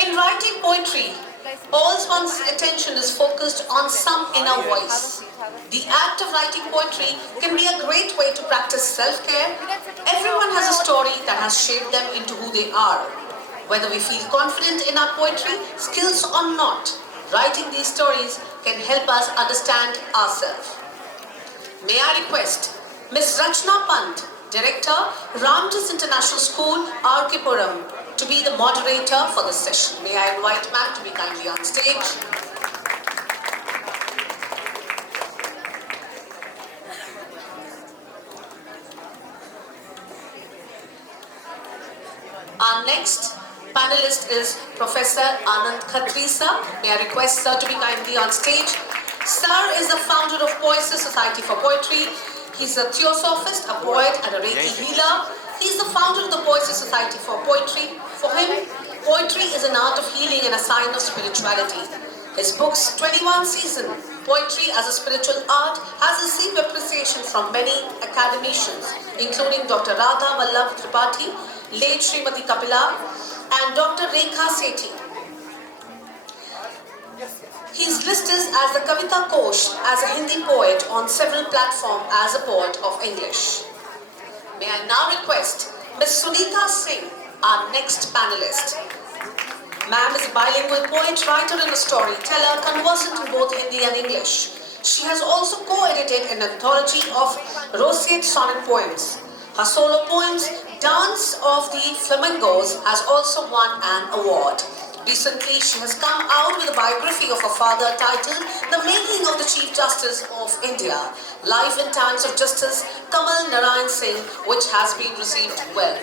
In writing poetry, all one's attention is focused on some inner voice. The act of writing poetry can be a great way to practice self-care. Everyone has a story that has shaped them into who they are. Whether we feel confident in our poetry skills or not, writing these stories can help us understand ourselves. May I request Ms. Rachna Pant, Director, Ramjas International School, Arkipuram, to be the moderator for this session. May I invite ma'am to be kindly on stage. Our next panelist is Professor Anand Khatri sir. May I request sir to be kindly on stage. Sir is the founder of Poetry Society for Poetry. He's a theosophist, a poet and a Reiki healer. He's the founder of the Poetry Society for Poetry. For him, poetry is an art of healing and a sign of spirituality. His books, 21 Season, Poetry as a Spiritual Art, has received appreciation from many academicians, including Dr. Radha Vallabh Tripathi, late Srimati Kapila, and Dr. Rekha Sethi. He's listed as the Kavita Kosh as a Hindi poet on several platforms as a poet of English. May I now request Ms. Sunita Singh, our next panelist. Ma'am is a bilingual poet, writer and a storyteller, conversant in both Hindi and English. She has also co-edited an anthology of Rosette sonnet poems. Her solo poems, Dance of the Flamingos, has also won an award. Recently, she has come out with a biography of her father titled The Making of the Chief Justice of India, Life and Times of Justice Kamal Narayan Singh, which has been received well.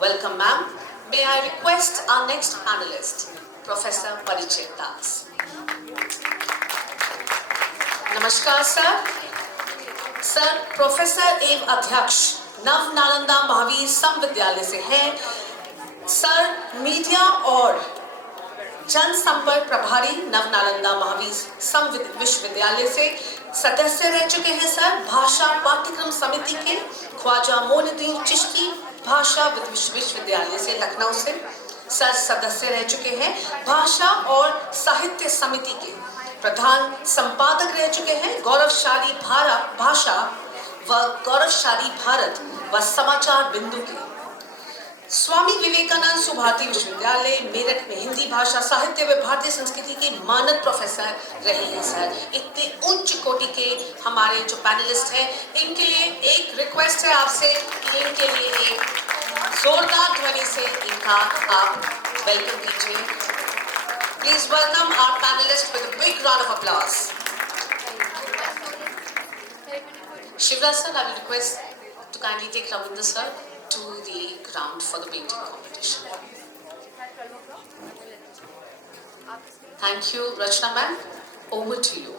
Welcome, ma'am. May I request our next panelist, Professor Parichet Das. Namaskar, sir. Sir, Professor एवं अध्यक्ष नव नालंदा महावीर संविद्यालय से हैं. Sir, media और जनसंपर्क प्रभारी नव नालंदा महावीर विश्वविद्यालय से सदस्य रह चुके हैं. सर, भाषा पाठ्यक्रम समिति के ख्वाजा मोइनुद्दीन चिश्ती भाषा विश्वविद्यालय से लखनऊ से सर सदस्य रह चुके हैं. भाषा और साहित्य समिति के प्रधान संपादक रह चुके हैं. गौरवशाली भाषा व गौरवशाली भारत व समाचार बिंदु के स्वामी विवेकानंद सुभारती विश्वविद्यालय मेरठ में हिंदी भाषा साहित्य व भारतीय संस्कृति के मानद प्रोफेसर रहे हैं. सर, इतने उच्च कोटि के हमारे जो पैनलिस्ट हैं, इनके लिए एक रिक्वेस्ट है आपसे कि इनके लिए एक जोरदार ध्वनि से इनका आप वेलकम कीजिए. Please welcome our panelist with a big round of applause. Shivraj sir, I will request to kindly take Ravinder sir to the ground for the painting competition. Thank you, Rachna ma'am. Over to you.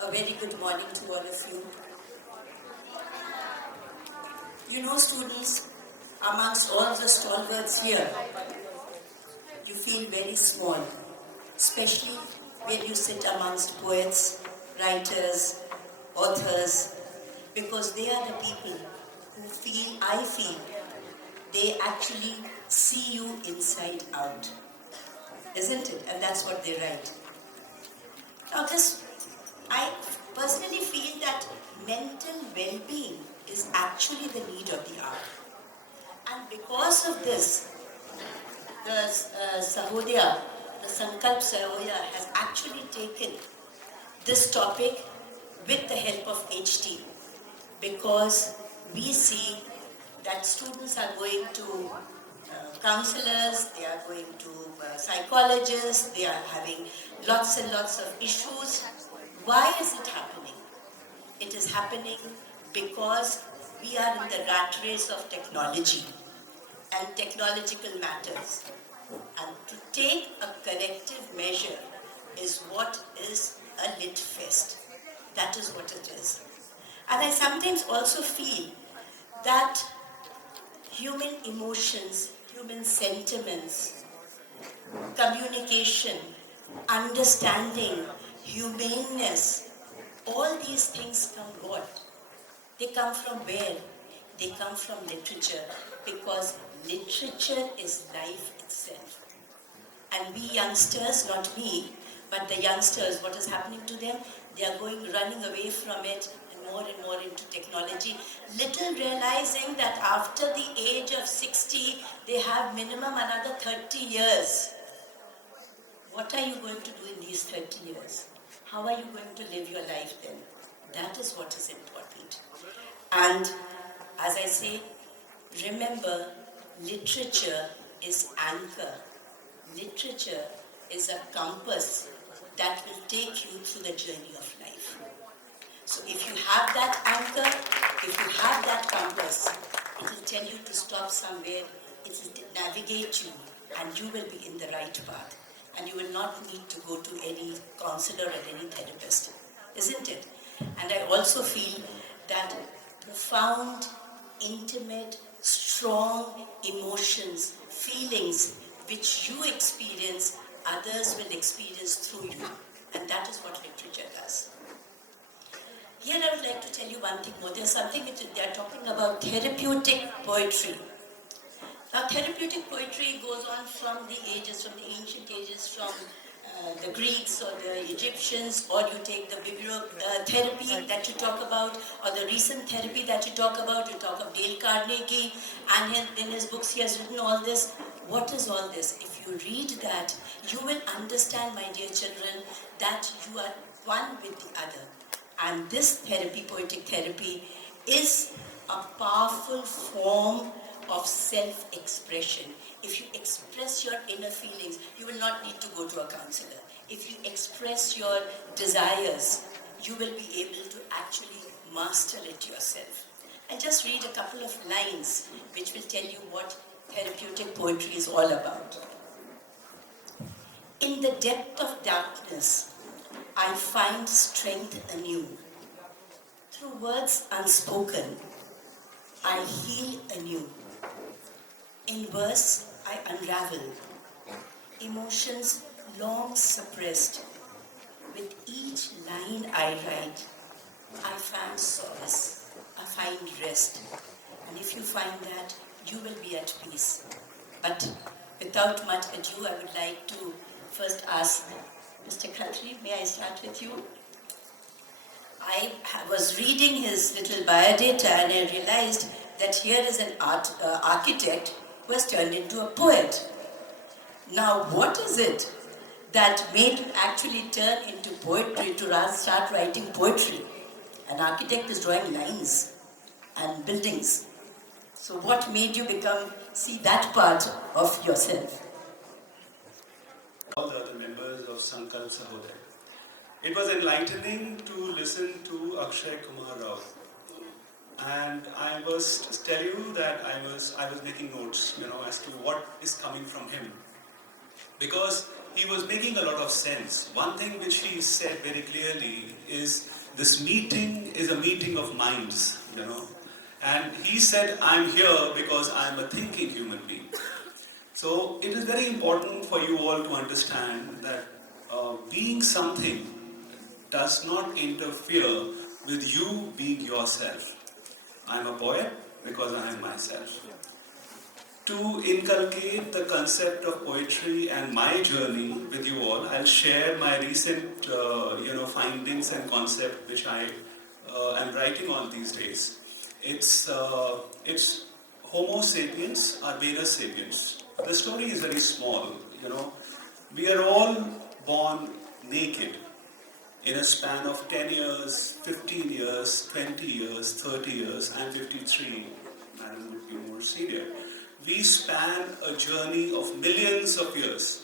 A very good morning to all of you. You know, students, amongst all the stalwarts here, you feel very small, especially when you sit amongst poets, writers, authors, because they are the people who I feel, they actually see you inside out, isn't it? And that's what they write. Now, I personally feel that mental well-being is actually the need of the hour. And because of this, the Sahodaya, the Sankalp Sahodaya has actually taken this topic with the help of HT, because we see that students are going to counselors, they are going to psychologists, they are having lots and lots of issues. Why is it happening? It is happening because we are in the rat race of technology and technological matters. And to take a corrective measure is what is a lit fest. That is what it is. And I sometimes also feel that human emotions, human sentiments, communication, understanding, humaneness, all these things come what? They come from where? They come from literature, because literature is life itself. And we youngsters, not me, but the youngsters, what is happening to them? They are running away from it and more into technology, little realizing that after the age of 60, they have minimum another 30 years. What are you going to do in these 30 years? How are you going to live your life then? That is what is important. And as I say, remember, literature is anchor. Literature is a compass that will take you through the journey of life. So if you have that anchor, if you have that compass, it will tell you to stop somewhere, it will navigate you, and you will be in the right path. And you will not need to go to any counselor or any therapist, isn't it? And I also feel that profound, intimate, strong emotions, feelings which you experience, others will experience through you. And that is what literature does. Here I would like to tell you one thing more. There's something which they are talking about therapeutic poetry. Now, therapeutic poetry goes on from the ages, from the ancient ages, from the Greeks or the Egyptians, or you take the therapy that you talk about, or the recent therapy that you talk about. You talk of Dale Carnegie, and in his books he has written all this. What is all this? If you read that, you will understand, my dear children, that you are one with the other. And this therapy, poetic therapy, is a powerful form of self-expression. If you express your inner feelings, you will not need to go to a counselor. If you express your desires, you will be able to actually master it yourself. I'll just read a couple of lines which will tell you what therapeutic poetry is all about. In the depth of darkness, I find strength anew. Through words unspoken, I heal anew. In verse, I unravel emotions long suppressed. With each line I write, I find solace, I find rest. And if you find that, you will be at peace. But without much ado, I would like to first ask Mr. Khatri, may I start with you? I was reading his little biodata and I realized that here is an architect who has turned into a poet. Now, what is it that made him actually turn into poetry, to start writing poetry? An architect is drawing lines and buildings. So what made you see that part of yourself? All the other members of Sankalp Sahodaya. It was enlightening to listen to Akshay Kumar Rao. And I must tell you that I was making notes, as to what is coming from him. Because he was making a lot of sense. One thing which he said very clearly is, this meeting is a meeting of minds, And he said, I'm here because I'm a thinking human being. So it is very important for you all to understand that being something does not interfere with you being yourself. I'm a poet because I am myself. To inculcate the concept of poetry and my journey with you all, I'll share my recent findings and concept which I am writing on these days. It's Homo sapiens, Arbeus sapiens. The story is very small, We are all born naked in a span of 10 years, 15 years, 20 years, 30 years. I'm 53, Madam would be more senior. We span a journey of millions of years.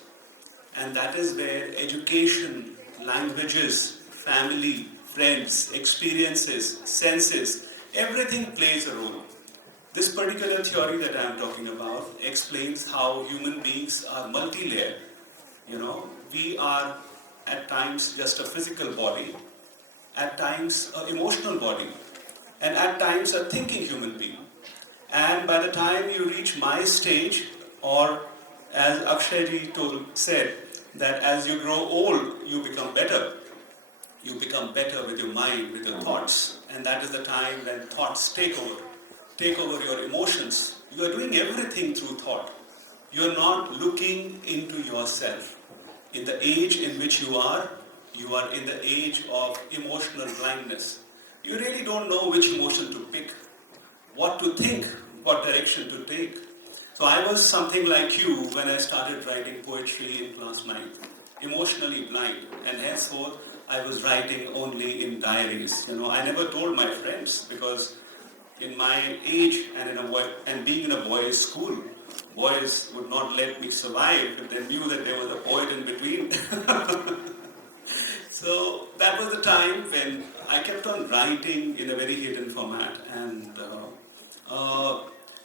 And that is where education, languages, family, friends, experiences, senses, everything plays a role. This particular theory that I am talking about explains how human beings are multi-layered. We are at times just a physical body, at times an emotional body, and at times a thinking human being. And by the time you reach my stage, or as Akshayji said, that as you grow old, you become better. You become better with your mind, with your thoughts. And that is the time when thoughts take over your emotions. You are doing everything through thought. You are not looking into yourself. In the age in which you are in the age of emotional blindness. You really don't know which emotion to pick, what to think, what direction to take. So I was something like you when I started writing poetry in class 9, emotionally blind, and henceforth I was writing only in diaries. I never told my friends because in my age and being in a boys' school, boys would not let me survive if they knew that there was a poet in between. So that was the time when I kept on writing in a very hidden format, and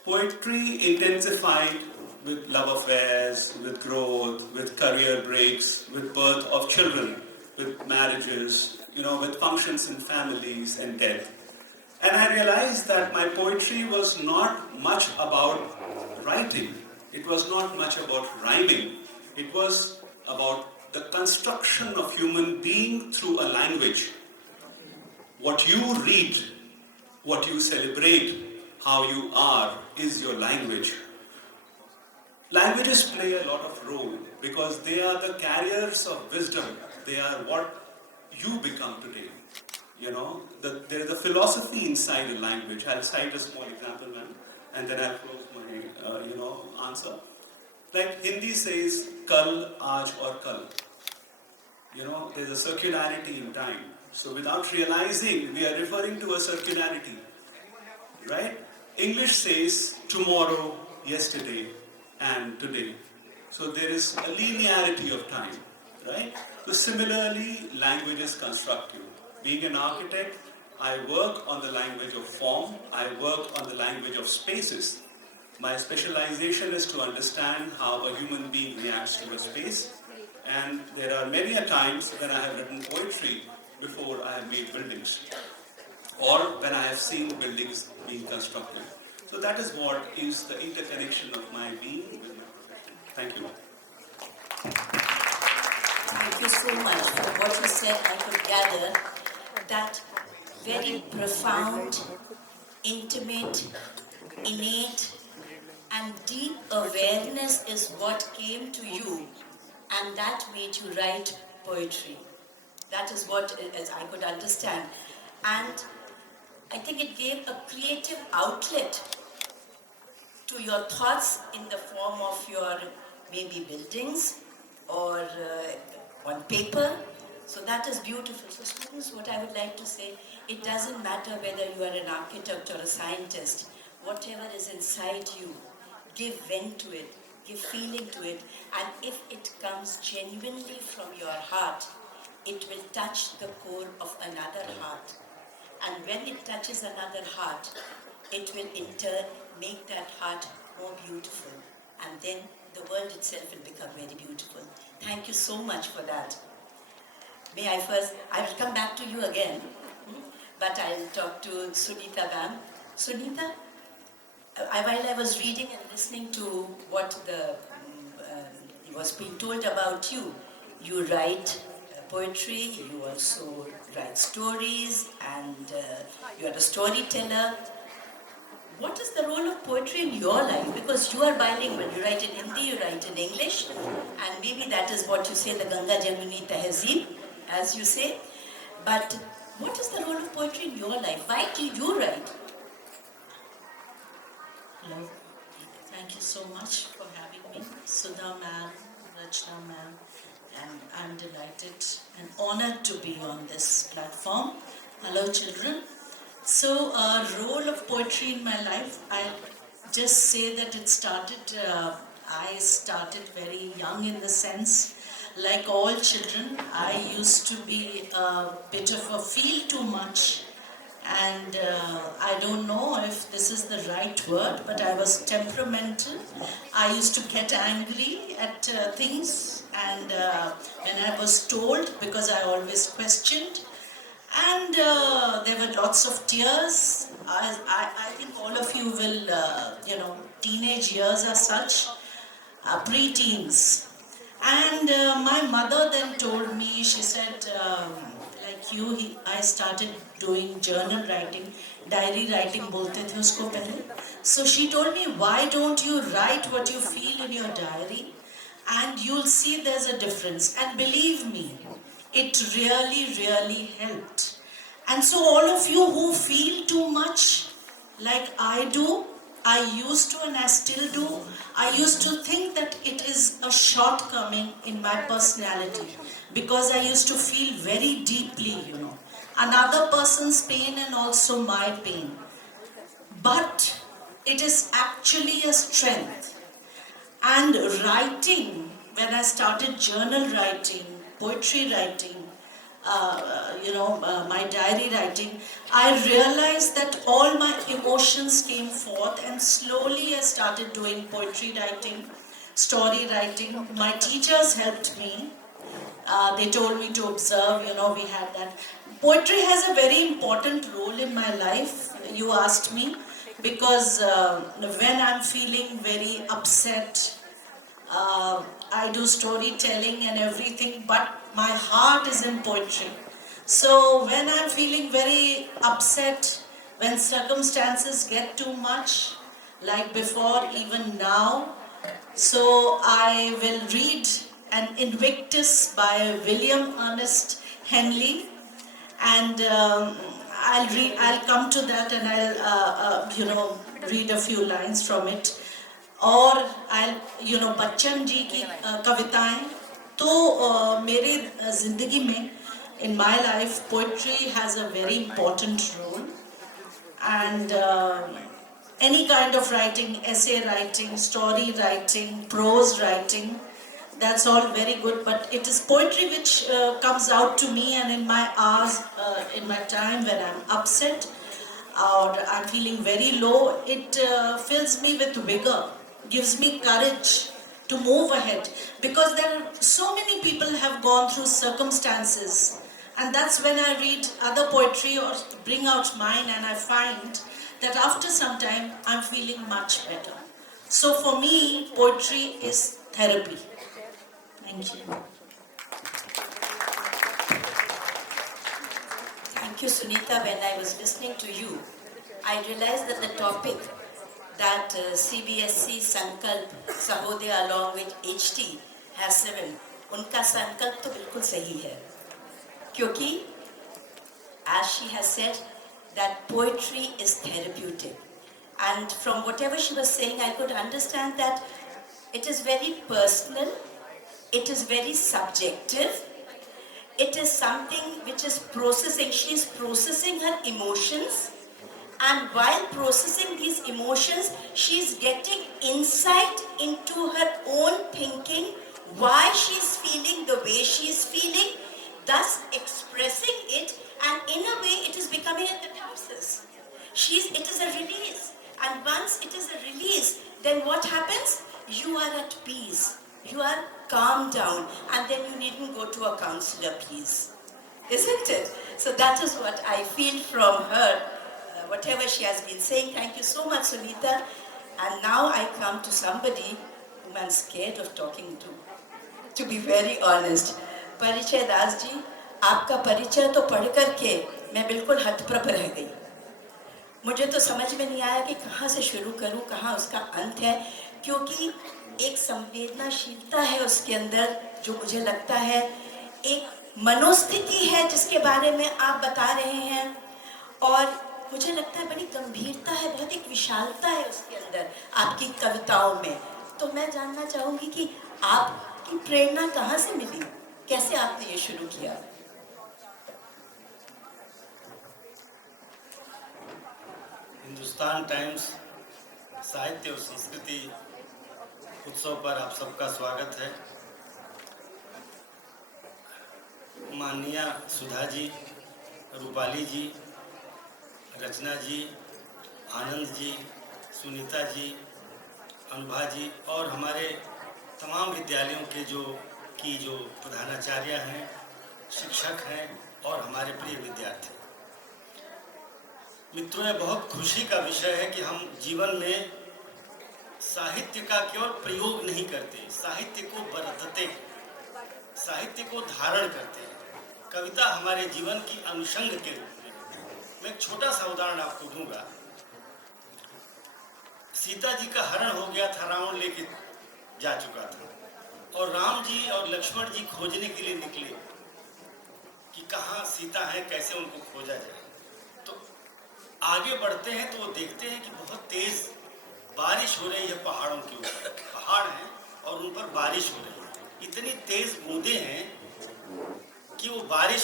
poetry intensified with love affairs, with growth, with career breaks, with birth of children, with marriages, with functions in families and death. And I realized that my poetry was not much about writing. It was not much about rhyming. It was about the construction of human being through a language. What you read, what you celebrate, how you are, is your language. Languages play a lot of role because they are the carriers of wisdom. They are what you become today. There is a philosophy inside a language. I'll cite a small example, ma'am, and then I'll close my, answer. Like Hindi says, kal, aaj or kal. There's a circularity in time. So without realizing, we are referring to a circularity, right? English says tomorrow, yesterday, and today. So there is a linearity of time, right? So similarly, languages construct you. Being an architect, I work on the language of form, I work on the language of spaces. My specialization is to understand how a human being reacts to a space, and there are many a times when I have written poetry before I have made buildings, or when I have seen buildings being constructed. So that is what is the interconnection of my being with my profession. Thank you. Thank you so much for what you said. I could gather that very profound, intimate, innate, and deep awareness is what came to you, and that made you write poetry. That is what, as I could understand. And I think it gave a creative outlet to your thoughts in the form of your maybe buildings or on paper. So that is beautiful. So students, what I would like to say, it doesn't matter whether you are an architect or a scientist, whatever is inside you, give vent to it, give feeling to it, and if it comes genuinely from your heart, it will touch the core of another heart. And when it touches another heart, it will in turn make that heart more beautiful. And then the world itself will become very beautiful. Thank you so much for that. I will come back to you again, but I'll talk to Sunita ma'am. Sunita, while I was reading and listening to what was being told about you, you write poetry, you also write stories, and you are a storyteller. What is the role of poetry in your life? Because you are bilingual, you write in Hindi, you write in English, and maybe that is what you say, the Ganga Jamuni Tehzeeb, as you say. But what is the role of poetry in your life? Why do you write? Hello. Thank you so much for having me, Sudha ma'am, Rachna ma'am, and I'm delighted and honored to be on this platform. Hello children. So, role of poetry in my life, I just say that it started, I started very young in the sense, like all children, I used to be a bit of a feel too much, and I don't know if this is the right word, but I was temperamental. I used to get angry at things, and when I was told, because I always questioned, And there were lots of tears. I think all of you will, teenage years are such, pre-teens. And my mother then told me, she said, like you, I started doing journal writing, diary writing bolte the usko pehle. So she told me, why don't you write what you feel in your diary, and you'll see there's a difference. And believe me, it really, really helped. And so all of you who feel too much, like I do, I used to and I still do, I used to think that it is a shortcoming in my personality because I used to feel very deeply, another person's pain and also my pain. But it is actually a strength. And writing, when I started journal writing, poetry writing, my diary writing, I realized that all my emotions came forth, and slowly I started doing poetry writing, story writing. My teachers helped me. They told me to observe, we had that. Poetry has a very important role in my life, you asked me, because when I'm feeling very upset, I do storytelling and everything, but my heart is in poetry. So when I'm feeling very upset, when circumstances get too much, like before, even now, so I will read an Invictus by William Ernest Henley, and I'll come to that, and I'll read a few lines from it. और बच्चन जी की कविताएं तो मेरे ज़िंदगी में in my life poetry has a very important role, and any kind of writing, essay writing, story writing, prose writing, that's all very good, but it is poetry which comes out to me, and in my hours, in my time when I'm upset or I'm feeling very low, it fills me with vigor, gives me courage to move ahead, because there are so many people have gone through circumstances, and that's when I read other poetry or bring out mine, and I find that after some time I'm feeling much better. So for me, poetry is therapy. Thank you. Thank you, Sunita. When I was listening to you, I realized that the topic that CBSE Sankalp Sahodaya along with HT has given, उनका संकल्प तो बिल्कुल सही है, क्योंकि as she has said that poetry is therapeutic, and from whatever she was saying, I could understand that it is very personal, it is very subjective, it is something which is processing. She is processing her emotions, and while processing these emotions, she is getting insight into her own thinking, why she is feeling the way she is feeling, thus expressing it, and in a way it is becoming a catharsis. It is a release, and once it is a release, then what happens? You are at peace, you are calmed down, and then you needn't go to a counselor, please. Isn't it? So that is what I feel from her, whatever she has been saying. Thank you so much, Sunita. And now I come to somebody whom I'm scared of talking to be very honest. परिचय दास जी, आपका परिचय तो पढ़ करके मैं बिल्कुल हतप्रभ रह गई. मुझे तो समझ में नहीं आया कि कहाँ से शुरू करूँ, कहाँ उसका अंत है, क्योंकि एक संवेदनाशीलता है उसके अंदर जो मुझे लगता है, एक मनोस्थिति है जिसके बारे में आप बता रहे हैं, और मुझे लगता है बड़ी गंभीरता है, बहुत एक विशालता है उसके अंदर आपकी कविताओं में. तो मैं जानना चाहूँगी कि आपकी प्रेरणा कहाँ से मिली, कैसे आपने ये शुरू किया? हिंदुस्तान टाइम्स साहित्य और संस्कृति उत्सव पर आप सबका स्वागत है. माननीय सुधा जी, रूपाली जी, रचना जी, आनंद जी, सुनीता जी, अनुभा जी और हमारे तमाम विद्यालयों के जो प्रधानाचार्य हैं, शिक्षक हैं, और हमारे प्रिय विद्यार्थी मित्रों, ये बहुत खुशी का विषय है कि हम जीवन में साहित्य का केवल प्रयोग नहीं करते, साहित्य को बरतते हैं, साहित्य को धारण करते हैं। कविता हमारे जीवन की अनुषंग के रूप में। मैं एक छोटा सा उदाहरण आपको दूंगा। सीता जी का हरण हो गया था, रावण लेके जा चुका था और राम जी और लक्ष्मण जी खोजने के लिए निकले कि कहाँ सीता है, कैसे उनको खोजा जाए। तो आगे बढ़ते हैं तो वो देखते हैं कि बहुत तेज बारिश हो रही है पहाड़ों के ऊपर, पहाड़ हैं और उन पर बारिश हो रही है। इतनी तेज बूंदे हैं कि वो बारिश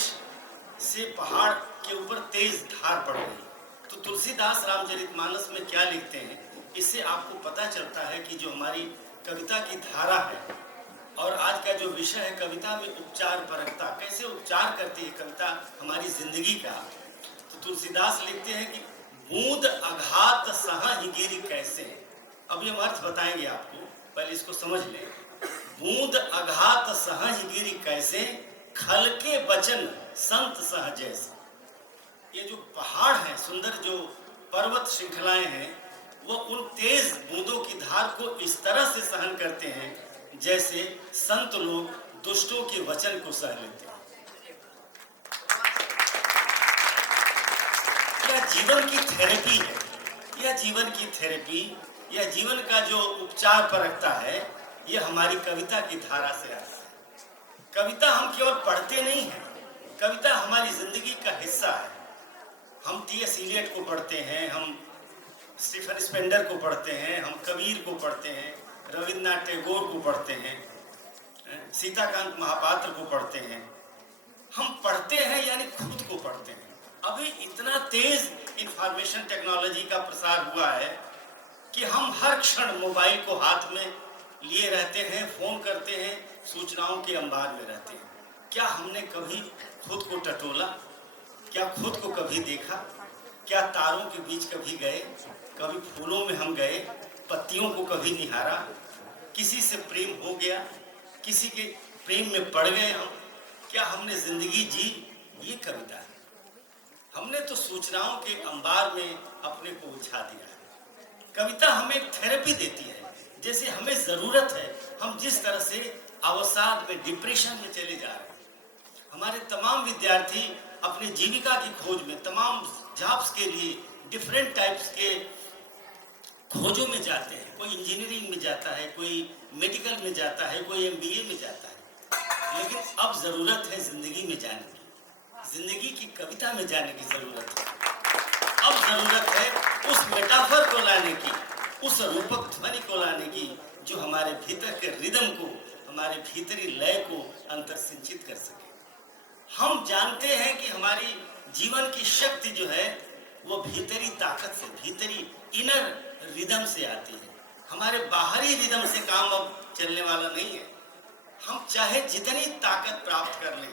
से पहाड़ के ऊपर तेज धार पड़ रही है। तो तुलसीदास रामचरितमानस में क्या लिखते हैं, इससे आपको पता चलता है कि जो हमारी कविता की धारा है और आज का जो विषय है कविता में उपचार परकता, कैसे उपचार करती है कविता हमारी जिंदगी का। तो तुलसीदास लिखते हैं कि बूंद अघात सहा ही गिरी कैसे। अब ये अर्थ बताएंगे आपको, पहले इसको समझ लें। बूंद अघात सहा ही गिरी कैसे, खल के बचन संत सह जैसे। ये जो पहाड़ है, सुंदर जो पर्वत श्रृंखलाएं हैं, वो उन तेज बूंदों की धार को इस तरह से सहन करते हैं जैसे संत लोग दुष्टों के वचन को सह लेते हैं। यह जीवन की थेरेपी है, यह जीवन की थेरेपी, यह जीवन का जो उपचार परखता है, यह हमारी कविता की धारा से आता है। कविता हम केवल पढ़ते नहीं हैं, कविता हमारी जिंदगी का हिस्सा है। हम टी.एस. इलियट को पढ़ते हैं, हम स्टीफन स्पेंडर को पढ़ते हैं, हम कबीर को पढ़ते हैं, रविन्द्रनाथ टैगोर को पढ़ते हैं, सीताकांत महापात्र को पढ़ते हैं। हम पढ़ते हैं यानी खुद को पढ़ते हैं। अभी इतना तेज इंफॉर्मेशन टेक्नोलॉजी का प्रसार हुआ है कि हम हर क्षण मोबाइल को हाथ में लिए रहते हैं, फोन करते हैं, सूचनाओं के अंबार में रहते हैं। क्या हमने कभी खुद को टटोला? क्या खुद को कभी देखा? क्या तारों के बीच कभी गए? कभी फूलों में हम गए, पत्तियों को कभी निहारा? किसी से प्रेम हो गया, किसी के प्रेम में पड़ गए हम? क्या हमने जिंदगी जी? ये कविता है। हमने तो सूचनाओं के अंबार में अपने को उलझा दिया है। कविता हमें एक थेरेपी देती है, जैसे हमें जरूरत है। हम जिस तरह से अवसाद में, डिप्रेशन में चले जा रहे हैं, हमारे तमाम विद्यार्थी अपनी जीविका की खोज में, तमाम जॉब्स के लिए डिफरेंट टाइप्स के खोजों में जाते हैं। कोई इंजीनियरिंग में जाता है, कोई मेडिकल में जाता है, कोई MBA में जाता है। लेकिन अब जरूरत है जिंदगी में जाने की, जिंदगी की कविता में जाने की जरूरत है। अब जरूरत है उस मेटाफर को लाने की, उस रूपक ध्वनि को लाने की जो हमारे भीतर के रिदम को, हमारे भीतरी लय को अंतर सिंचित कर सके। हम जानते हैं कि हमारी जीवन की शक्ति जो है वो भीतरी ताकत से, भीतरी इनर रिदम से आती है। हमारे बाहरी रिदम से काम अब चलने वाला नहीं है। हम चाहे जितनी ताकत प्राप्त कर लें,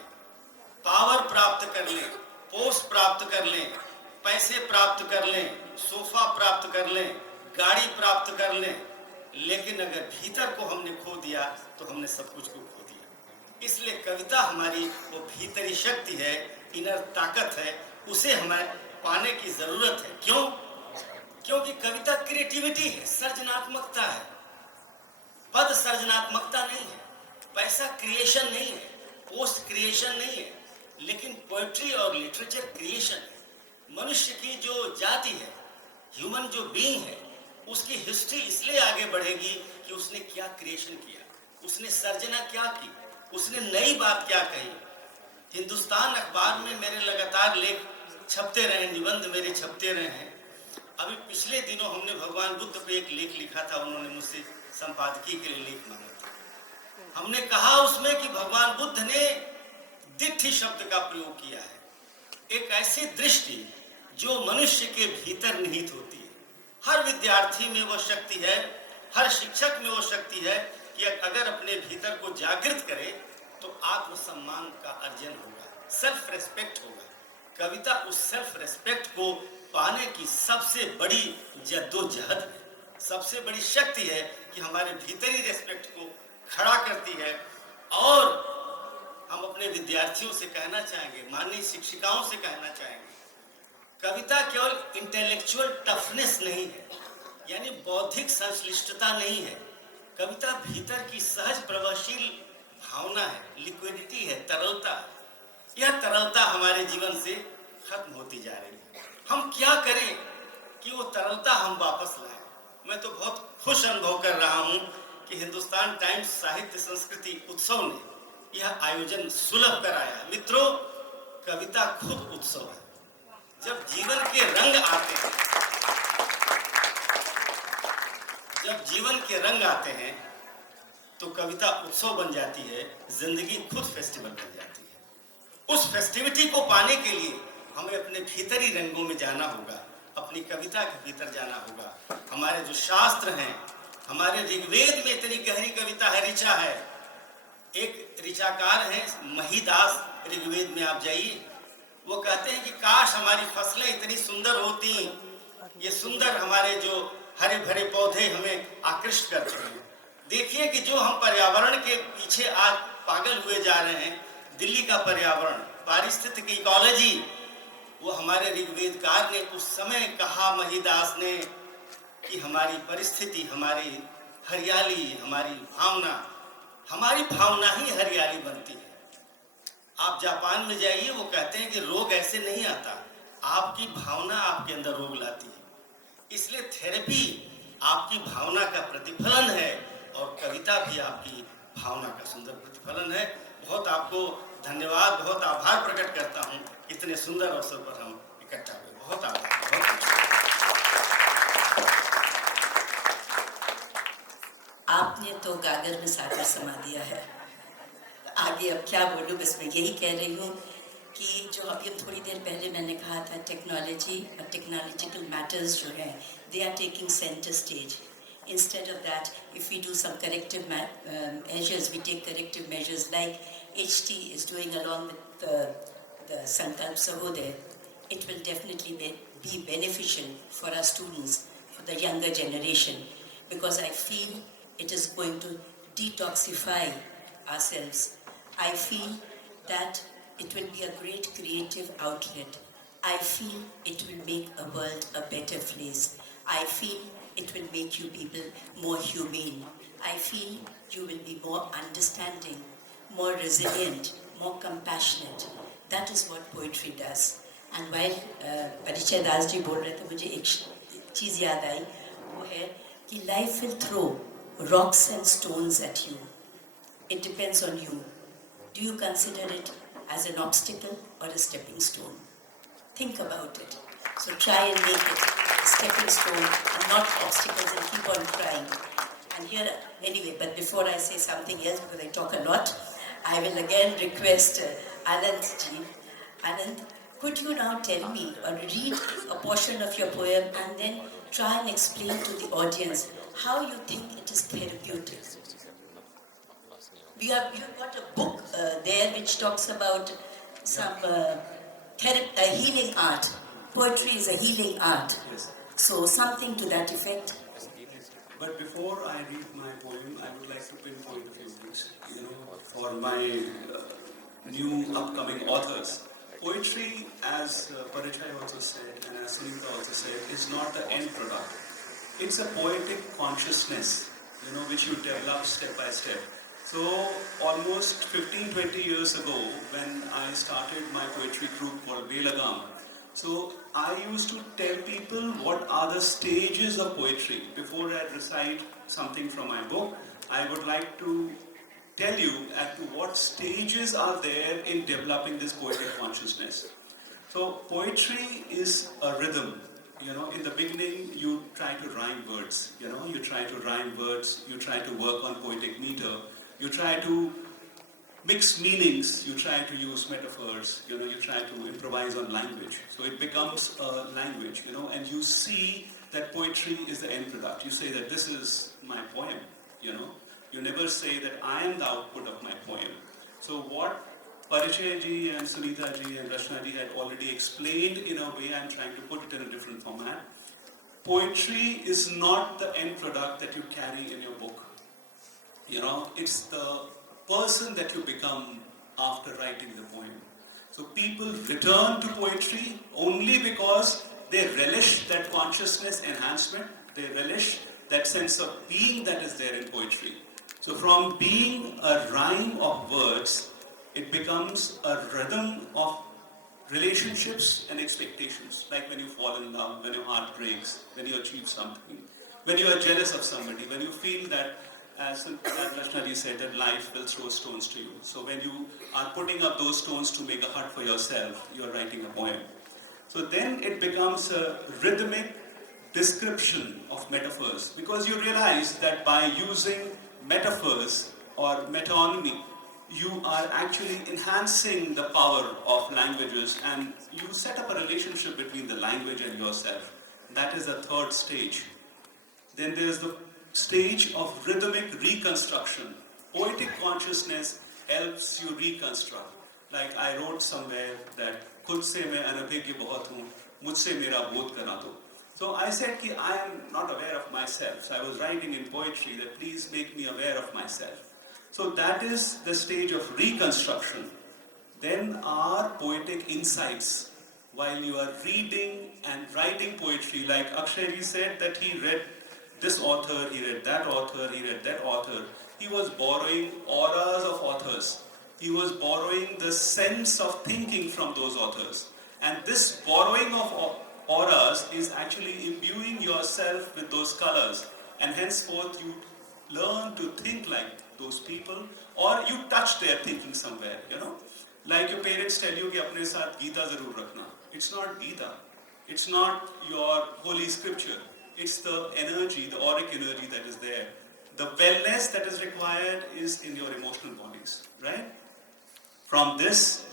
पावर प्राप्त कर लें, पोस्ट प्राप्त कर लें, पैसे प्राप्त कर लें, सोफा प्राप्त कर लें, गाड़ी प्राप्त कर लें, लेकिन अगर भीतर को हमने खो दिया तो हमने सब कुछ को खो दिया। इसलिए कविता हमारी वो भीतरी शक्ति है, इनर ताकत है, उसे हमें पाने की जरूरत है। क्यों? क्योंकि कविता क्रिएटिविटी है, सर्जनात्मकता है। पद सर्जनात्मकता नहीं है, पैसा क्रिएशन नहीं है, पोस्ट क्रिएशन नहीं है, लेकिन पोएट्री और लिटरेचर क्रिएशन है। मनुष्य की जो जाति है, ह्यूमन जो बीइंग है, उसकी हिस्ट्री इसलिए आगे बढ़ेगी कि उसने क्या क्रिएशन किया, उसने सर्जना क्या की, उसने नई बात क्या कही। हिंदुस्तान अखबार में मेरे लगातार लेख छपते रहे, निबंध मेरे छपते रहे हैं। अभी पिछले दिनों हमने भगवान बुद्ध पे एक लेख लिखा था, उन्होंने मुझसे संपादकीय के लिए लेख मांगा था। हमने कहा उसमें कि भगवान बुद्ध ने दिट्ठी शब्द का प्रयोग किया है, एक ऐसी दृष्टि जो मनुष्य के भीतर निहित होती है। हर विद्यार्थी में वो शक्ति है, हर शिक्षक में वो शक्ति है कि अगर अपने भीतर को जागृत करे तो आत्मसम्मान का अर्जन होगा, सेल्फ रेस्पेक्ट होगा। कविता उस सेल्फ रेस्पेक्ट को पाने की सबसे बड़ी जद्दोजहद है, सबसे बड़ी शक्ति है कि हमारे भीतरी रेस्पेक्ट को खड़ा करती है और हम अपने विद्यार्थियों से कहना चाहेंगे, माननीय शिक्षिकाओं से कहना चाहेंगे, कविता केवल इंटेलेक्चुअल टफनेस नहीं है, यानी बौद्धिक संश्लिष्टता नहीं है। कविता भीतर की सहज प्रवाहशील भावना है, लिक्विडिटी है, तरलता है। यह तरलता हमारे जीवन से खत्म होती जा रही है। हम क्या करें कि वो तरलता हम वापस लाएं। मैं तो बहुत खुश अनुभव कर रहा हूं कि हिंदुस्तान टाइम्स साहित्य संस्कृति उत्सव ने यह आयोजन सुलभ कराया। मित्रों, कविता खुद उत्सव है। जब जीवन के रंग आते हैं, जब जीवन के रंग आते हैं तो कविता उत्सव बन जाती है, जिंदगी खुद फेस्टिवल बन जाती है। उस फेस्टिविटी को पाने के लिए हमें अपने भीतरी रंगों में जाना होगा, अपनी कविता के भीतर जाना होगा। हमारे जो शास्त्र हैं, हमारे ऋग्वेद में इतनी गहरी कविता है, ऋचा है। एक ऋचाकार है महिदास, ऋग्वेद में आप जाइए, वो कहते हैं कि काश हमारी फसलें इतनी सुंदर होती, ये सुंदर हमारे जो हरे भरे पौधे हमें आकृष्ट करते हैं। देखिए कि जो हम पर्यावरण के पीछे आज पागल हुए जा रहे हैं, दिल्ली का पर्यावरण, पारिस्थितिकी इकोलॉजी, वो हमारे ऋग्वेदकार ने उस समय कहा, महिदास ने, कि हमारी परिस्थिति, हमारी हरियाली, हमारी भावना ही हरियाली बनती है। आप जापान में जाइए, वो कहते हैं कि रोग ऐसे नहीं आता, आपकी भावना आपके अंदर रोग लाती है। इसलिए थेरेपी आपकी भावना का प्रतिफलन है और कविता भी आपकी भावना का सुंदर प्रतिफलन है। बहुत आपको धन्यवाद, बहुत आभार प्रकट करता हूँ, इतने सुंदर अवसर पर हम इकट्ठा हुए। बहुत आभार, बहुत आपने तो गागर में सागर समा दिया है। आगे अब क्या बोलूँ, बस मैं यही कह रही हूँ कि जो अभी थोड़ी देर पहले मैंने कहा था, टेक्नोलॉजी और टेक्नोलॉजिकल मैटर्स जो हैं, they are taking centre stage. Instead of that, if we do some corrective measures, we take corrective measures like HT is doing along with the Sankalp Sahodaya, it will definitely be beneficial for our students, for the younger generation, because I feel it is going to detoxify ourselves. I feel that it will be a great creative outlet. I feel it will make a world a better place. I feel it will make you people more humane. I feel you will be more understanding, more resilient, more compassionate. That is what poetry does. And while परिचय दास जी बोल रहे थे, मुझे एक चीज़ याद आई, वो है कि life will throw rocks and stones at you. It depends on you. Do you consider it as an obstacle or a stepping stone? Think about it. So try and make it a stepping stone and not obstacles, and keep on trying. And here, anyway, but before I say something else, because I talk a lot, I will again request Anand ji. Anand, could you now tell me or read a portion of your poem and then try and explain to the audience how you think it is therapeutic? You've got a book there which talks about some healing art. Poetry is a healing art. Yes. So something to that effect. But before I read my poem, I would like to pinpoint a few things, for my new upcoming authors. Poetry, as Parichay also said, and as Sunita also said, is not the end product. It's a poetic consciousness, which you develop step by step. So, almost 15-20 years ago, when I started my poetry group called Belagam, so I used to tell people what are the stages of poetry. Before I recite something from my book, I would like to tell you as to what stages are there in developing this poetic consciousness. So poetry is a rhythm. In the beginning you try to rhyme words. You try to rhyme words, you try to work on poetic meter, you try to mix meanings, you try to use metaphors, you try to improvise on language. So it becomes a language, and you see that poetry is the end product. You say that this is my poem, You never say that I am the output of my poem. So what Parichay ji and Sunita ji and Rachna ji had already explained in a way, I'm trying to put it in a different format. Poetry is not the end product that you carry in your book. It's the person that you become after writing the poem. So people return to poetry only because they relish that consciousness enhancement, they relish that sense of being that is there in poetry. So from being a rhyme of words, it becomes a rhythm of relationships and expectations. Like when you fall in love, when your heart breaks, when you achieve something, when you are jealous of somebody, when you feel that, as Rachna said, that life will throw stones to you. So when you are putting up those stones to make a hut for yourself, you are writing a poem. So then it becomes a rhythmic description of metaphors, because you realize that by using metaphors or metonymy, you are actually enhancing the power of languages, and you set up a relationship between the language and yourself. That is the third stage. Then there's the stage of rhythmic reconstruction. Poetic consciousness helps you reconstruct. Like I wrote somewhere that खुद से मैं अनभिज्ञ बहुत हूँ, मुझसे मेरा बोध करा दो. So I said कि I am not aware of myself. So I was writing in poetry that please make me aware of myself. So that is the stage of reconstruction. Then are poetic insights. While you are reading and writing poetry, like Akshay said that he read this author, he read that author, he read that author. He was borrowing auras of authors. He was borrowing the sense of thinking from those authors. And this borrowing of auras is actually imbuing yourself with those colors. And henceforth you learn to think like those people, or you touch their thinking somewhere, you know. Like your parents tell you कि अपने साथ गीता जरूर रखना. It's not Gita. It's not your holy scripture. It's the energy, the auric energy that is there. The wellness that is required is in your emotional bodies, right? From this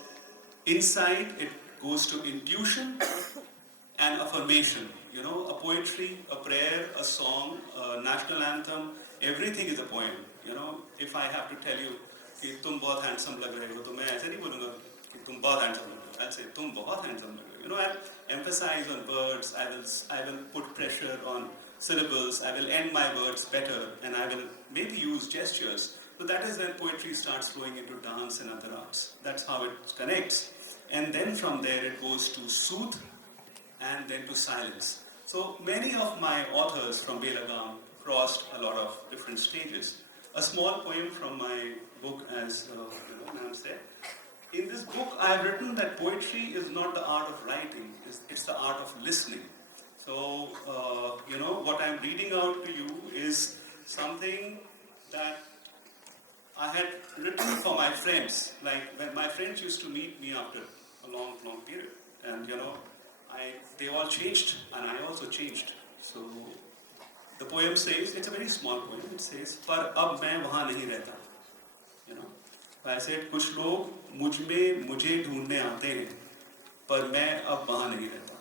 insight, it goes to intuition and affirmation. You know, a poetry, a prayer, a song, a national anthem, everything is a poem. You know, if I have to tell you कि तुम बहुत handsome लग रहे हो, तो मैं ऐसे नहीं बोलूँगा कि तुम बहुत handsome लग रहे हो. I'll say तुम बहुत handsome लग रहे हो. You know, I'll emphasize on words. I will put pressure on syllables. I will end my words better, and I will maybe use gestures. So that is when poetry starts flowing into dance and other arts. That's how it connects. And then from there it goes to soothe and then to silence. So many of my authors from Belagaum crossed a lot of different stages. A small poem from my book, as ma'am said. In this book, I've written that poetry is not the art of writing, it's the art of listening. So, what I'm reading out to you is something that I had written for my friends. Like when my friends used to meet me after a long, long period. And, they all changed, and I also changed. So, the poem says, it's a very small poem, it says, पर अब मैं वहाँ नहीं रहता. You know, I said, कुछ लोग मुझे ढूंढने आते हैं, पर मैं अब वहाँ नहीं रहता.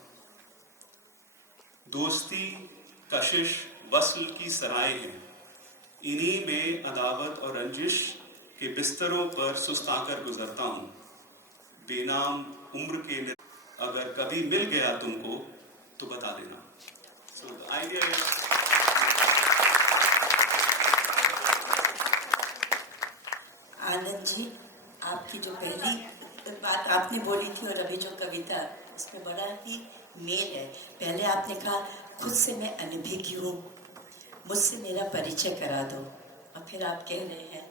दोस्ती, कशिश, वस्ल की सराय है. इन्हीं में अदावत और रंजिश के बिस्तरों पर सुस्ताकर गुजरता हूँ. बेनाम उम्र के अगर कभी मिल गया तुमको, तो बता देना. So the idea is, Anand ji, आपकी जो पहली बात आपने बोली थी और अभी जो कविता, उसमें बड़ा ही मेल है. पहले आपने कहा खुद से मैं अनभिज्ञ हूँ, मुझसे मेरा परिचय करा दो, और फिर आप कह रहे हैं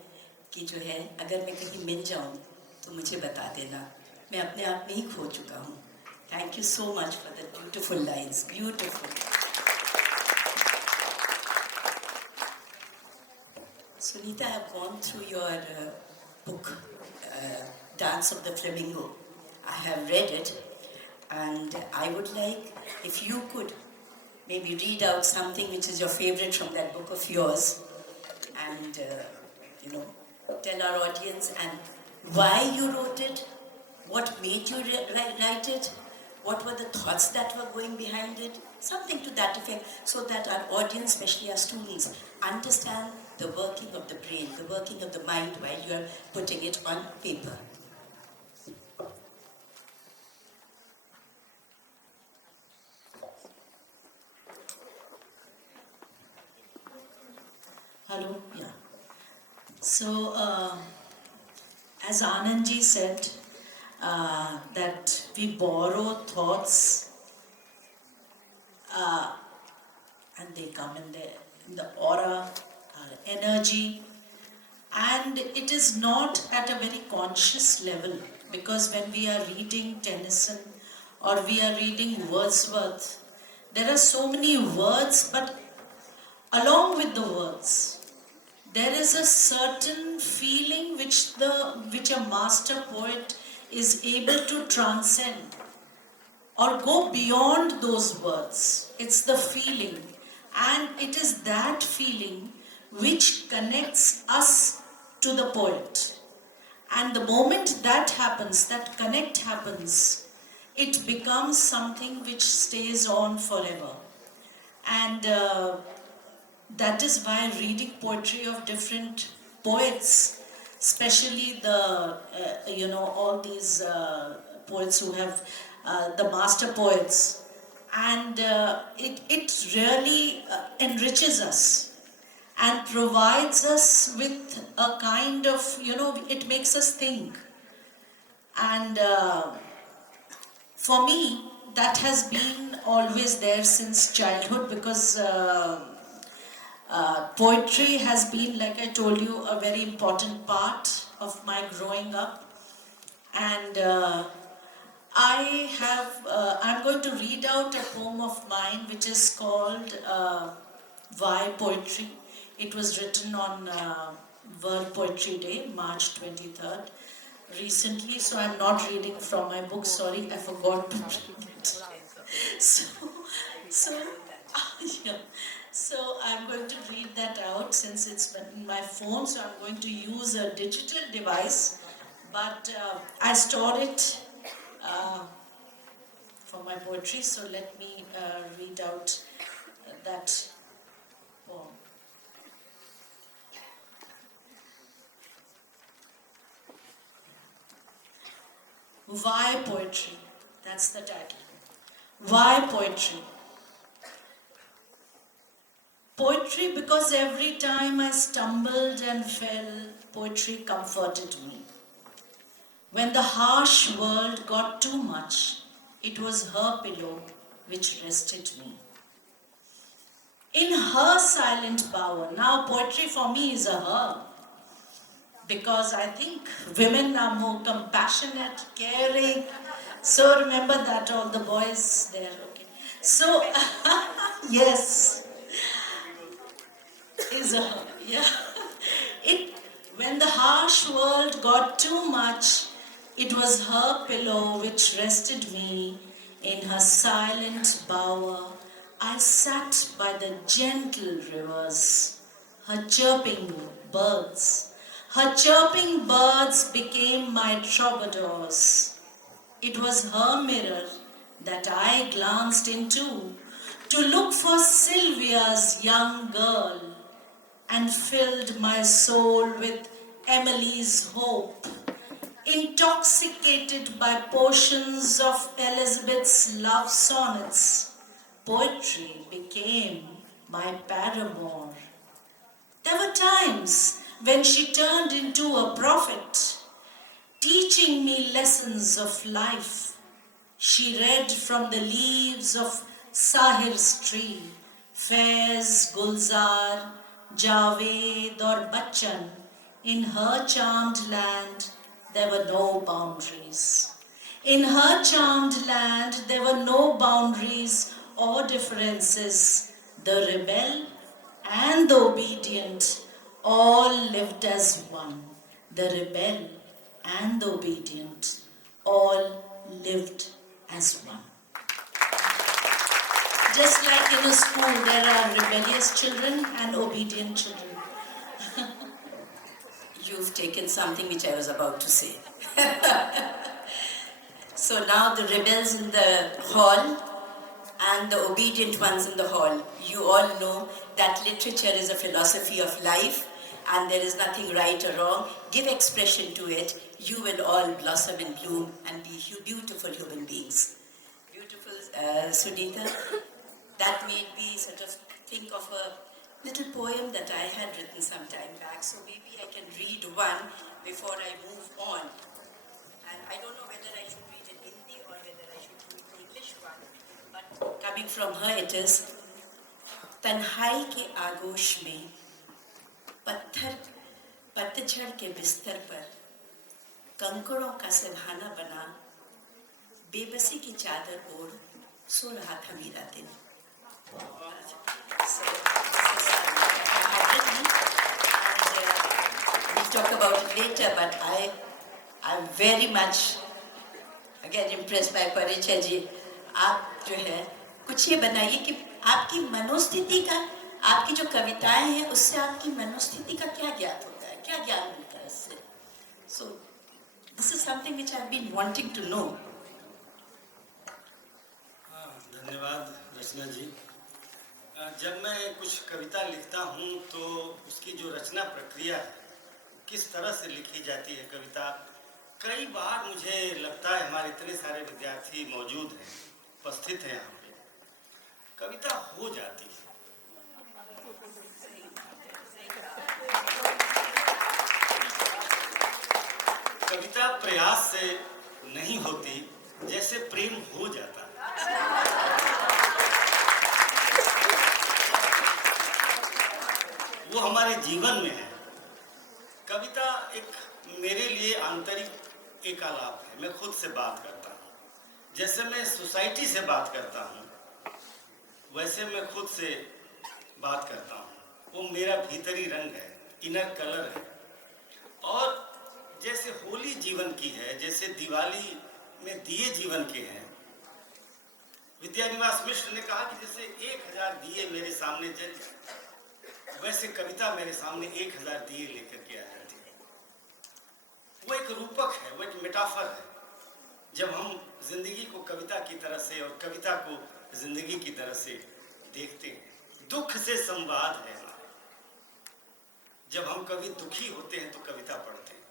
कि जो है अगर मैं कहीं मिल जाऊँ तो मुझे बता देना. मैं अपने आप में ही खो चुका हूँ. Thank you so much for the beautiful lines. Beautiful. Sunita, I have gone through your book, Dance of the Flamingo. I have read it, and I would like if you could maybe read out something which is your favorite from that book of yours, and tell our audience and why you wrote it, what made you write it, what were the thoughts that were going behind it, something to that effect, so that our audience, especially our students, understand the working of the brain, the working of the mind while you are putting it on paper. Hello, yeah. So, as Anandji said, that we borrow thoughts and they come in the aura, energy, and it is not at a very conscious level, because when we are reading Tennyson or we are reading Wordsworth, there are so many words, but along with the words, there is a certain feeling which a master poet is able to transcend or go beyond those words. It's the feeling, and it is that feeling which connects us to the poet. And the moment that happens, that connect happens, it becomes something which stays on forever. And that is why reading poetry of different poets, especially all these poets who have the master poets, and it really enriches us and provides us with a kind of, it makes us think. And for me, that has been always there since childhood, because poetry has been, like I told you, a very important part of my growing up. And I'm going to read out a poem of mine which is called Why Poetry. It was written on World Poetry Day, March 23rd, recently, so I'm not reading from my book, sorry, I forgot to read it. So, yeah. So I'm going to read that out since it's in my phone, so I'm going to use a digital device, but I store it for my poetry, so let me read out that poem. Why Poetry? That's the title. Why poetry? Poetry because every time I stumbled and fell, poetry comforted me. When the harsh world got too much, it was her pillow which rested me. In her silent power, now poetry for me is a her, because I think women are more compassionate, caring. So remember that, all the boys there, okay. So, yes, is a her, yeah. When the harsh world got too much, it was her pillow which rested me. In her silent bower, I sat by the gentle rivers, her chirping birds. Her chirping birds became my troubadours. It was her mirror that I glanced into to look for Sylvia's young girl, and filled my soul with Emily's hope. Intoxicated by portions of Elizabeth's love sonnets, poetry became my paramour. There were times when she turned into a prophet, teaching me lessons of life. She read from the leaves of Sahir's tree, Faiz, Gulzar, Javed or Bachchan. In her charmed land, there were no boundaries. In her charmed land, there were no boundaries or differences. The rebel and the obedient all lived as one. The rebel and the obedient all lived as one. Just like in a school, there are rebellious children and obedient children. You've taken something which I was about to say. So now the rebels in the hall and the obedient ones in the hall, you all know that literature is a philosophy of life and there is nothing right or wrong. Give expression to it. You will all blossom and bloom and be beautiful human beings. Beautiful, Sunita. That made me sort of think of a little poem that I had written some time back, so maybe I can read one before I move on. And I don't know whether I should read in Hindi or whether I should read the English one, but coming from her it is, तन्हाई के आगोश में पतझड़ के बिस्तर पर कंकड़ों का सिरहाना बना बेबसी की चादर ओढ़ सो रहा था मेरा दिल. So, we'll talk about it later, but I'm very much again impressed by परिचय जी. आप जो है कुछ ये बनाइए कि आपकी मनोस्थिति का, आपकी जो कविताएं हैं उससे आपकी मनोस्थिति का क्या ज्ञात होता है, क्या ज्ञान मिलता है इससे. So this is something which I've been wanting to know. धन्यवाद रचना जी. जब मैं कुछ कविता लिखता हूँ तो उसकी जो रचना प्रक्रिया है, किस तरह से लिखी जाती है कविता, कई बार मुझे लगता है हमारे इतने सारे विद्यार्थी मौजूद हैं, उपस्थित हैं यहाँ पे, कविता हो जाती है. कविता प्रयास से नहीं होती, जैसे प्रेम हो जाता है. वो हमारे जीवन में है. कविता एक मेरे लिए आंतरिक एक आलाप है. मैं खुद से बात करता हूँ, जैसे मैं सोसाइटी से बात करता हूँ वैसे मैं खुद से बात करता हूँ. वो मेरा भीतरी रंग है, इनर कलर है. और जैसे होली जीवन की है, जैसे दिवाली में दिए जीवन के हैं. विद्यानिवास मिश्र ने कहा कि जैसे 1000 दिए मेरे सामने जल, वैसे कविता मेरे सामने 1000 दिए लेकर के आ जाती है. वो एक रूपक है, वो एक मेटाफर है. जब हम जिंदगी को कविता की तरह से और कविता को जिंदगी की तरह से देखते हैं, दुख से संवाद है हमारे. जब हम कभी दुखी होते हैं तो कविता पढ़ते हैं,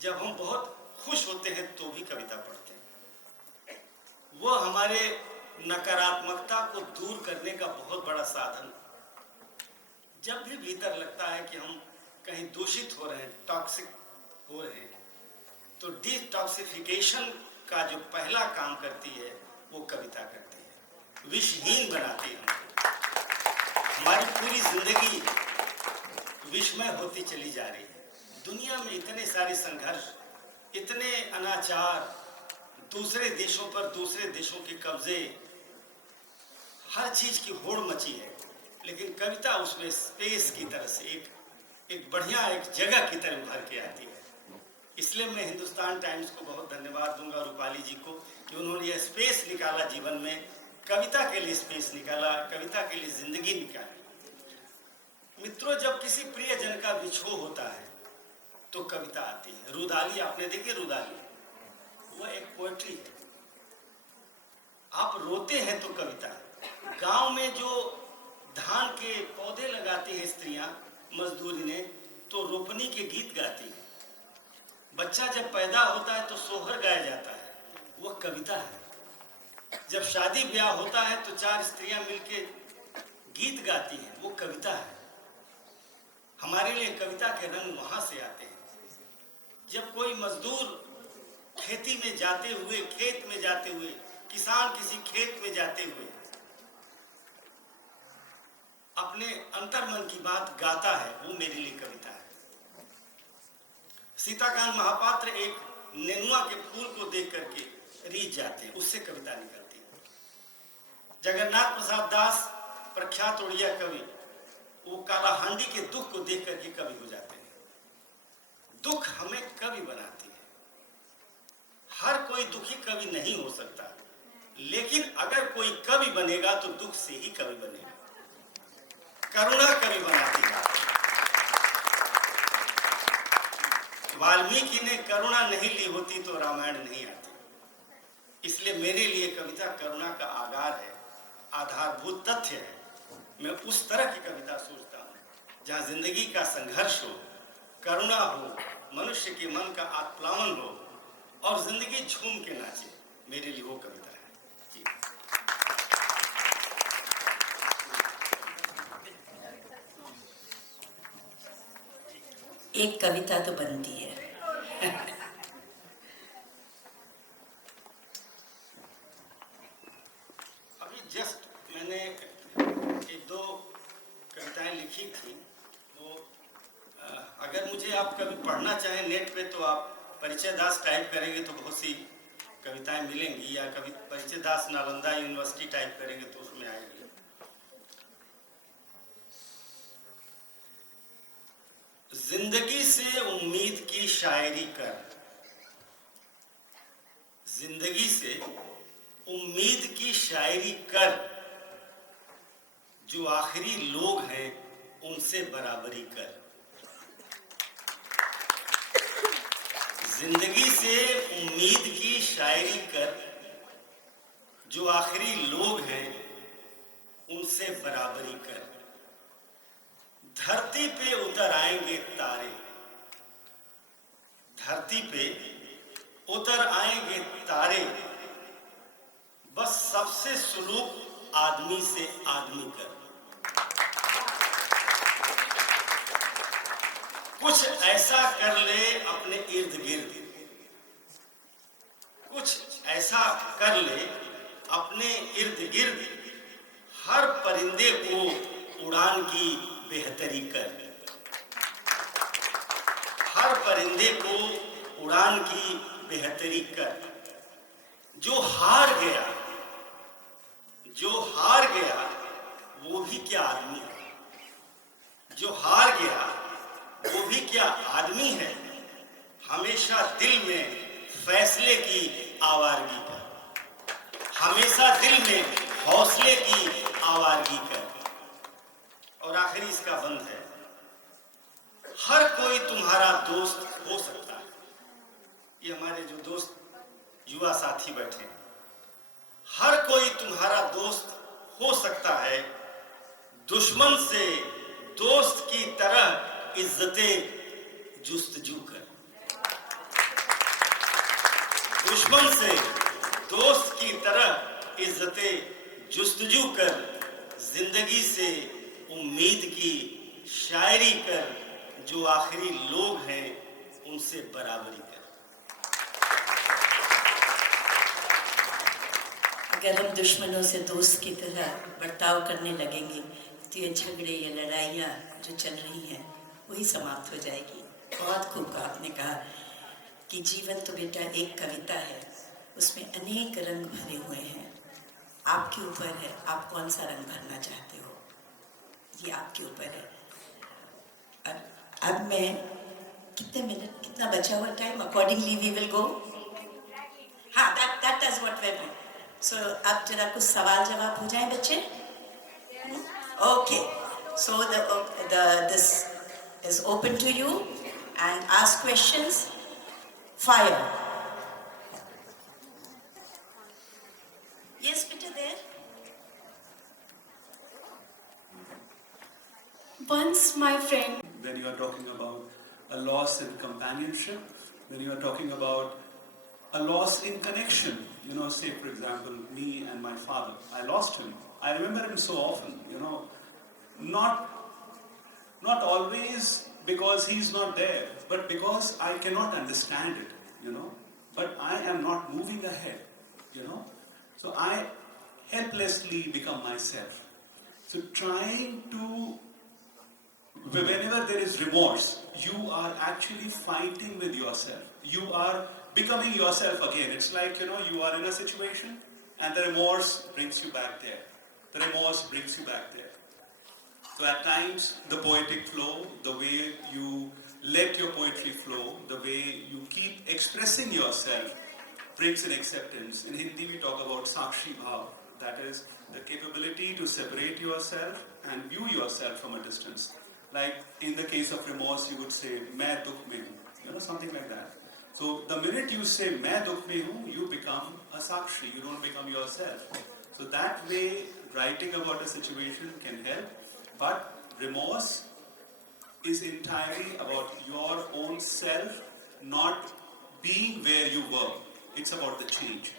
जब हम बहुत खुश होते हैं तो भी कविता पढ़ते हैं. वो हमारे नकारात्मकता को दूर करने का बहुत बड़ा साधन. जब भी भीतर लगता है कि हम कहीं दूषित हो रहे हैं, टॉक्सिक हो रहे हैं, तो डिटॉक्सिफिकेशन का जो पहला काम करती है वो कविता करती है. विषहीन बनाती है हमको. हमारी पूरी जिंदगी विषमय होती चली जा रही है. दुनिया में इतने सारे संघर्ष, इतने अनाचार, दूसरे देशों पर दूसरे देशों के कब्जे, हर चीज की होड़ मची है. लेकिन कविता उसमें स्पेस की तरह से एक बढ़िया एक जगह की तरह उभर के आती है. इसलिए मैं हिंदुस्तान टाइम्स को बहुत धन्यवाद दूंगा, रूपाली जी को, कि उन्होंने ये स्पेस निकाला जीवन में, कविता के लिए स्पेस निकाला, कविता के लिए जिंदगी निकाली. मित्रों, जब किसी प्रियजन का विछोह होता है तो कविता आती है. रुदाली आपने देखी? रुदाली वो एक पोएट्री है. आप रोते हैं तो कविता. गांव में जो धान के पौधे लगाती हैं स्त्रियां मजदूरी ने, तो रोपनी के गीत गाती हैं. बच्चा जब पैदा होता है तो सोहर गाया जाता है, वो कविता है. जब शादी ब्याह होता है तो 4 स्त्रियां मिलके गीत गाती हैं, वो कविता है. हमारे लिए कविता के रंग वहां से आते हैं. जब कोई मजदूर खेती में जाते हुए, खेत में जाते हुए, किसान किसी खेत में जाते हुए अपने अंतर्मन की बात गाता है, वो मेरे लिए कविता है. सीताकांत महापात्र एक नेनुआ के फूल को देख करके रीझ जाते हैं, उससे कविता निकलती है. जगन्नाथ प्रसाद दास, प्रख्यात उड़िया कवि, वो काला हांडी के दुख को देख करके कवि हो जाते हैं. दुख हमें कवि बनाती है. हर कोई दुखी कवि नहीं हो सकता, लेकिन अगर कोई कवि बनेगा तो दुख से ही कवि बनेगा. करुणा कवि बनाती है. वाल्मीकि ने करुणा नहीं ली होती तो रामायण नहीं आती. इसलिए मेरे लिए कविता करुणा का आधार है, आधारभूत तथ्य है. मैं उस तरह की कविता सोचता हूँ जहाँ जिंदगी का संघर्ष हो, करुणा हो, मनुष्य के मन का आत्प्लावन हो और जिंदगी झूम के नाचे. मेरे लिए वो कविता है. जी. एक कविता तो बनती है। अभी जस्ट मैंने एक दो कविताएं लिखी थी, वो अगर मुझे आप कभी पढ़ना चाहें नेट पे तो आप परिचय दास टाइप करेंगे तो बहुत सी कविताएं मिलेंगी, या कभी परिचय दास नालंदा यूनिवर्सिटी टाइप करेंगे तो उसमें आएगी। जिंदगी से उम्मीद की शायरी कर, जिंदगी से उम्मीद की शायरी कर, जो आखिरी लोग हैं उनसे बराबरी कर। जिंदगी से उम्मीद की शायरी कर, जो आखिरी लोग हैं उनसे बराबरी कर। धरती पे उतर आएंगे तारे, धरती पे उतर आएंगे तारे, बस सबसे सुलूक आदमी से आदमी कर। कुछ ऐसा कर ले अपने इर्द गिर्द, कुछ ऐसा कर ले अपने इर्द गिर्द, हर परिंदे को उड़ान की बेहतरी कर। हर परिंदे को उड़ान की बेहतरी कर। जो हार गया, जो हार गया वो भी क्या आदमी है, जो हार गया वो भी क्या आदमी है। हमेशा दिल में फैसले की आवारगी कर, हमेशा दिल में हौसले की आवारगी कर। और आखिरी इसका बंद है, हर कोई तुम्हारा दोस्त हो सकता है। ये हमारे जो दोस्त युवा साथी बैठे हैं, हर कोई तुम्हारा दोस्त हो सकता है। दुश्मन से दोस्त की तरह इज्जते जुस्तजू कर। दुश्मन से दोस्त की तरह इज्जते जुस्तजू कर। जिंदगी से उम्मीद की शायरी कर, जो आखिरी लोग हैं उनसे बराबरी कर। अगर हम दुश्मनों से दोस्त की तरह बर्ताव करने लगेंगे तो ये झगड़े या लड़ाइयाँ जो चल रही हैं वही समाप्त हो जाएगी। बहुत खूब कहा आपने कहा कि जीवन तो बेटा एक कविता है, उसमें अनेक रंग भरे हुए हैं। आपके ऊपर है आप कौन सा रंग भरना चाहते हो, ये आपके ऊपर है। अब मैं कितने मिनट, कितना बचा हुआ time, accordingly we will go. हाँ, that is what we want. So अब जरा कुछ सवाल जवाब हो जाए बच्चे। Okay, so this is open to you and ask questions. Fire. Yes, Peter, there. Once my friend. When you are talking about a loss in companionship, when you are talking about a loss in connection, say for example, me and my father, I lost him. I remember him so often, not always because he's not there, but because I cannot understand it, but I am not moving ahead, so I helplessly become myself. So trying to, whenever there is remorse, you are actually fighting with yourself. You are becoming yourself again. It's like, you are in a situation and the remorse brings you back there. The remorse brings you back there. So at times, the poetic flow, the way you let your poetry flow, the way you keep expressing yourself, brings in acceptance. In Hindi, we talk about sakshi bhav. That is the capability to separate yourself and view yourself from a distance. Like in the case of remorse, you would say, "Main dukh mein hu," something like that. So the minute you say, "Main dukh mein hu," you become a sakshi. You don't become yourself. So that way, writing about a situation can help. But remorse is entirely about your own self not being where you were. It's about the change.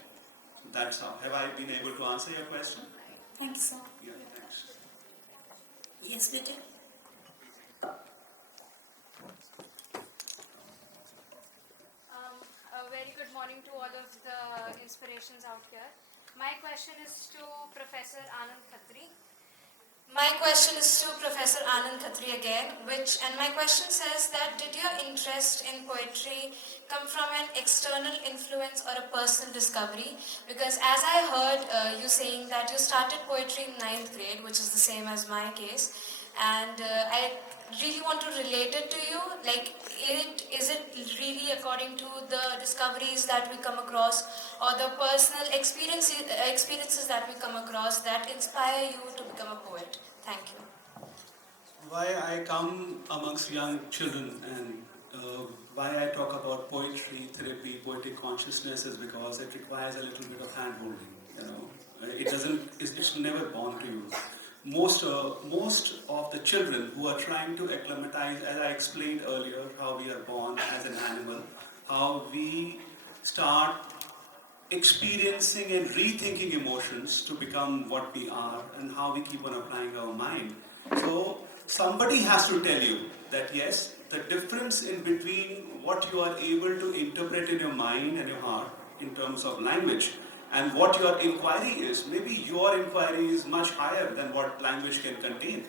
So that's how. Have I been able to answer your question? Thank you, sir. Yeah, thanks. Yes, Peter. good morning to all of the inspirations out here. My question is to Professor Anand Khatri. My question is to Professor Anand Khatri again, and my question says that did your interest in poetry come from an external influence or a personal discovery? Because as I heard you saying that you started poetry in 9th grade, which is the same as my case, and I really want to relate it to you. Like, is it really according to the discoveries that we come across or the personal experiences that we come across that inspire you to become a poet? Thank you. Why I come amongst young children and why I talk about poetry, therapy, poetic consciousness is because it requires a little bit of hand-holding. You know, it's never born to you. Most of the children who are trying to acclimatize, as I explained earlier, how we are born as an animal, how we start experiencing and rethinking emotions to become what we are, and how we keep on applying our mind. So somebody has to tell you that yes, the difference in between what you are able to interpret in your mind and your heart in terms of language and what your inquiry is, maybe your inquiry is much higher than what language can contain.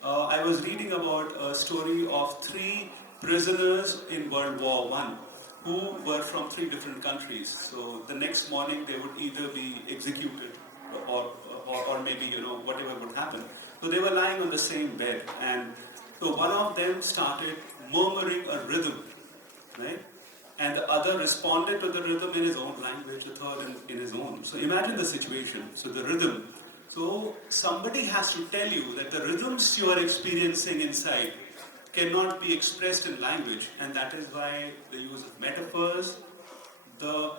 I was reading about a story of 3 prisoners in World War I who were from 3 different countries. So the next morning they would either be executed or maybe, whatever would happen. So they were lying on the same bed, and so one of them started murmuring a rhythm, right? And the other responded to the rhythm in his own language, the third in his own. So imagine the situation. So the rhythm. So somebody has to tell you that the rhythms you are experiencing inside cannot be expressed in language, and that is why the use of metaphors, the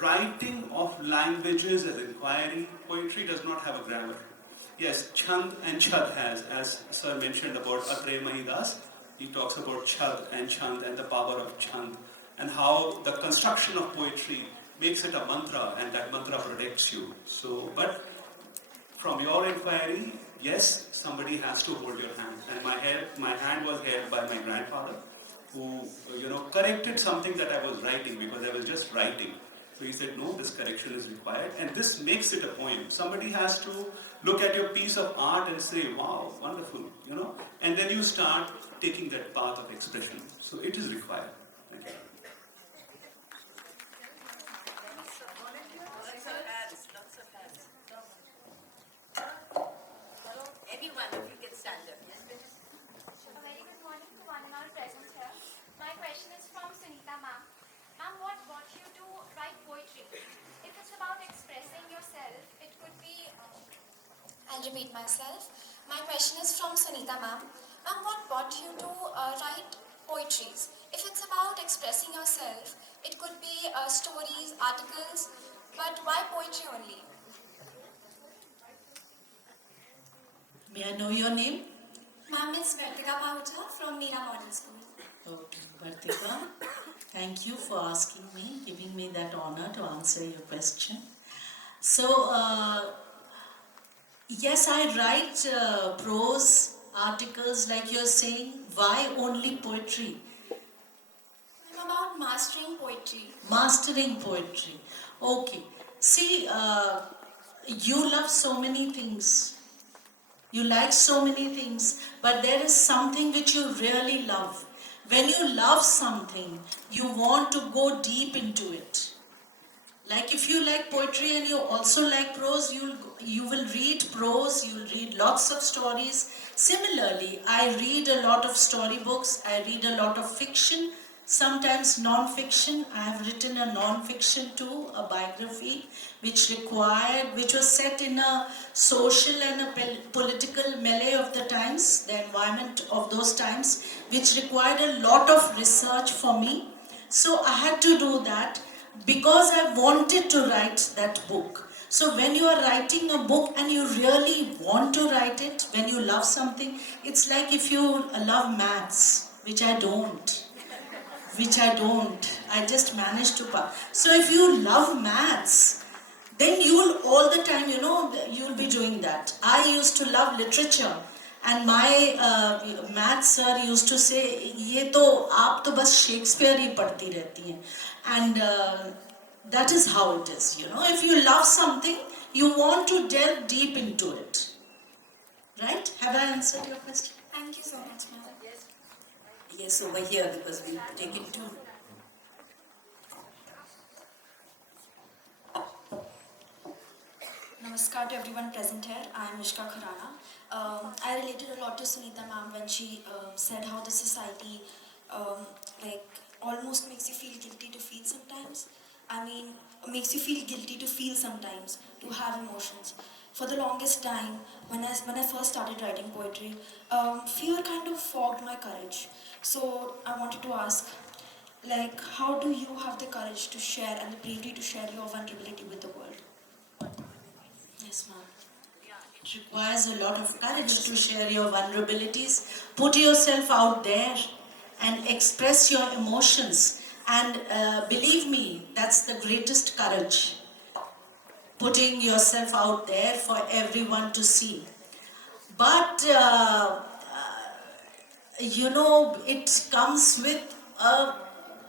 writing of languages as inquiry. Poetry does not have a grammar. Yes, Chand and Chad has, as Sir mentioned about Atreya Mahidas, he talks about Chad and Chand and the power of Chand, and how the construction of poetry makes it a mantra, and that mantra protects you. So, but from your inquiry, yes, somebody has to hold your hand. And my hand was held by my grandfather, who corrected something that I was writing, because I was just writing. So he said, no, this correction is required, and this makes it a poem. Somebody has to look at your piece of art and say, wow, wonderful, and then you start taking that path of expression. So it is required. Thank you. Anyone, if you can stand up. A very good morning to one and all present here. My question is from Sunita ma'am. Ma'am, what brought you to write poetry? If it's about expressing yourself, it could be... I'll repeat myself. My question is from Sunita ma'am. Ma'am, what brought you to write poetries? If it's about expressing yourself, it could be stories, articles, but why poetry only? May I know your name? Ma'am, it's Vartika Mahuja from Meera Model School. Okay, Vartika, thank you for asking me, giving me that honor to answer your question. So, yes, I write prose articles like you're saying. Why only poetry? I'm about mastering poetry. Mastering poetry. Okay. See, you love so many things. You like so many things, but there is something which you really love. When you love something, you want to go deep into it. Like if you like poetry and you also like prose, you will read prose, you will read lots of stories. Similarly, I read a lot of storybooks, I read a lot of fiction, sometimes non-fiction. I have written a non-fiction too, a biography, which was set in a social and a political melee of the times, the environment of those times, which required a lot of research for me. So I had to do that because I wanted to write that book. So when you are writing a book and you really want to write it, when you love something, it's like if you love maths, which I don't. I just managed to pass. So if you love maths, then you will all the time, you'll be doing that. I used to love literature, And my math sir used to say, ये तो आप तो बस Shakespeare ही पढ़ती रहती हैं. And that is how it is, you know. If you love something, you want to delve deep into it. Right? Have I answered your question? Thank you so much, ma'am. Yes, over here because we take it too. Namaskar to everyone present here. I am Mishka Khurana. I related a lot to Sunita ma'am when she said how the society like almost makes you feel guilty to feel sometimes. I mean, makes you feel guilty to feel sometimes, to have emotions. For the longest time, when I first started writing poetry, fear kind of fogged my courage. So I wanted to ask, like, how do you have the courage to share and the bravery to share your vulnerability with the world? Yes, ma'am. It requires a lot of courage to share your vulnerabilities, put yourself out there and express your emotions. And believe me, that's the greatest courage. Putting yourself out there for everyone to see. But, you know, it comes with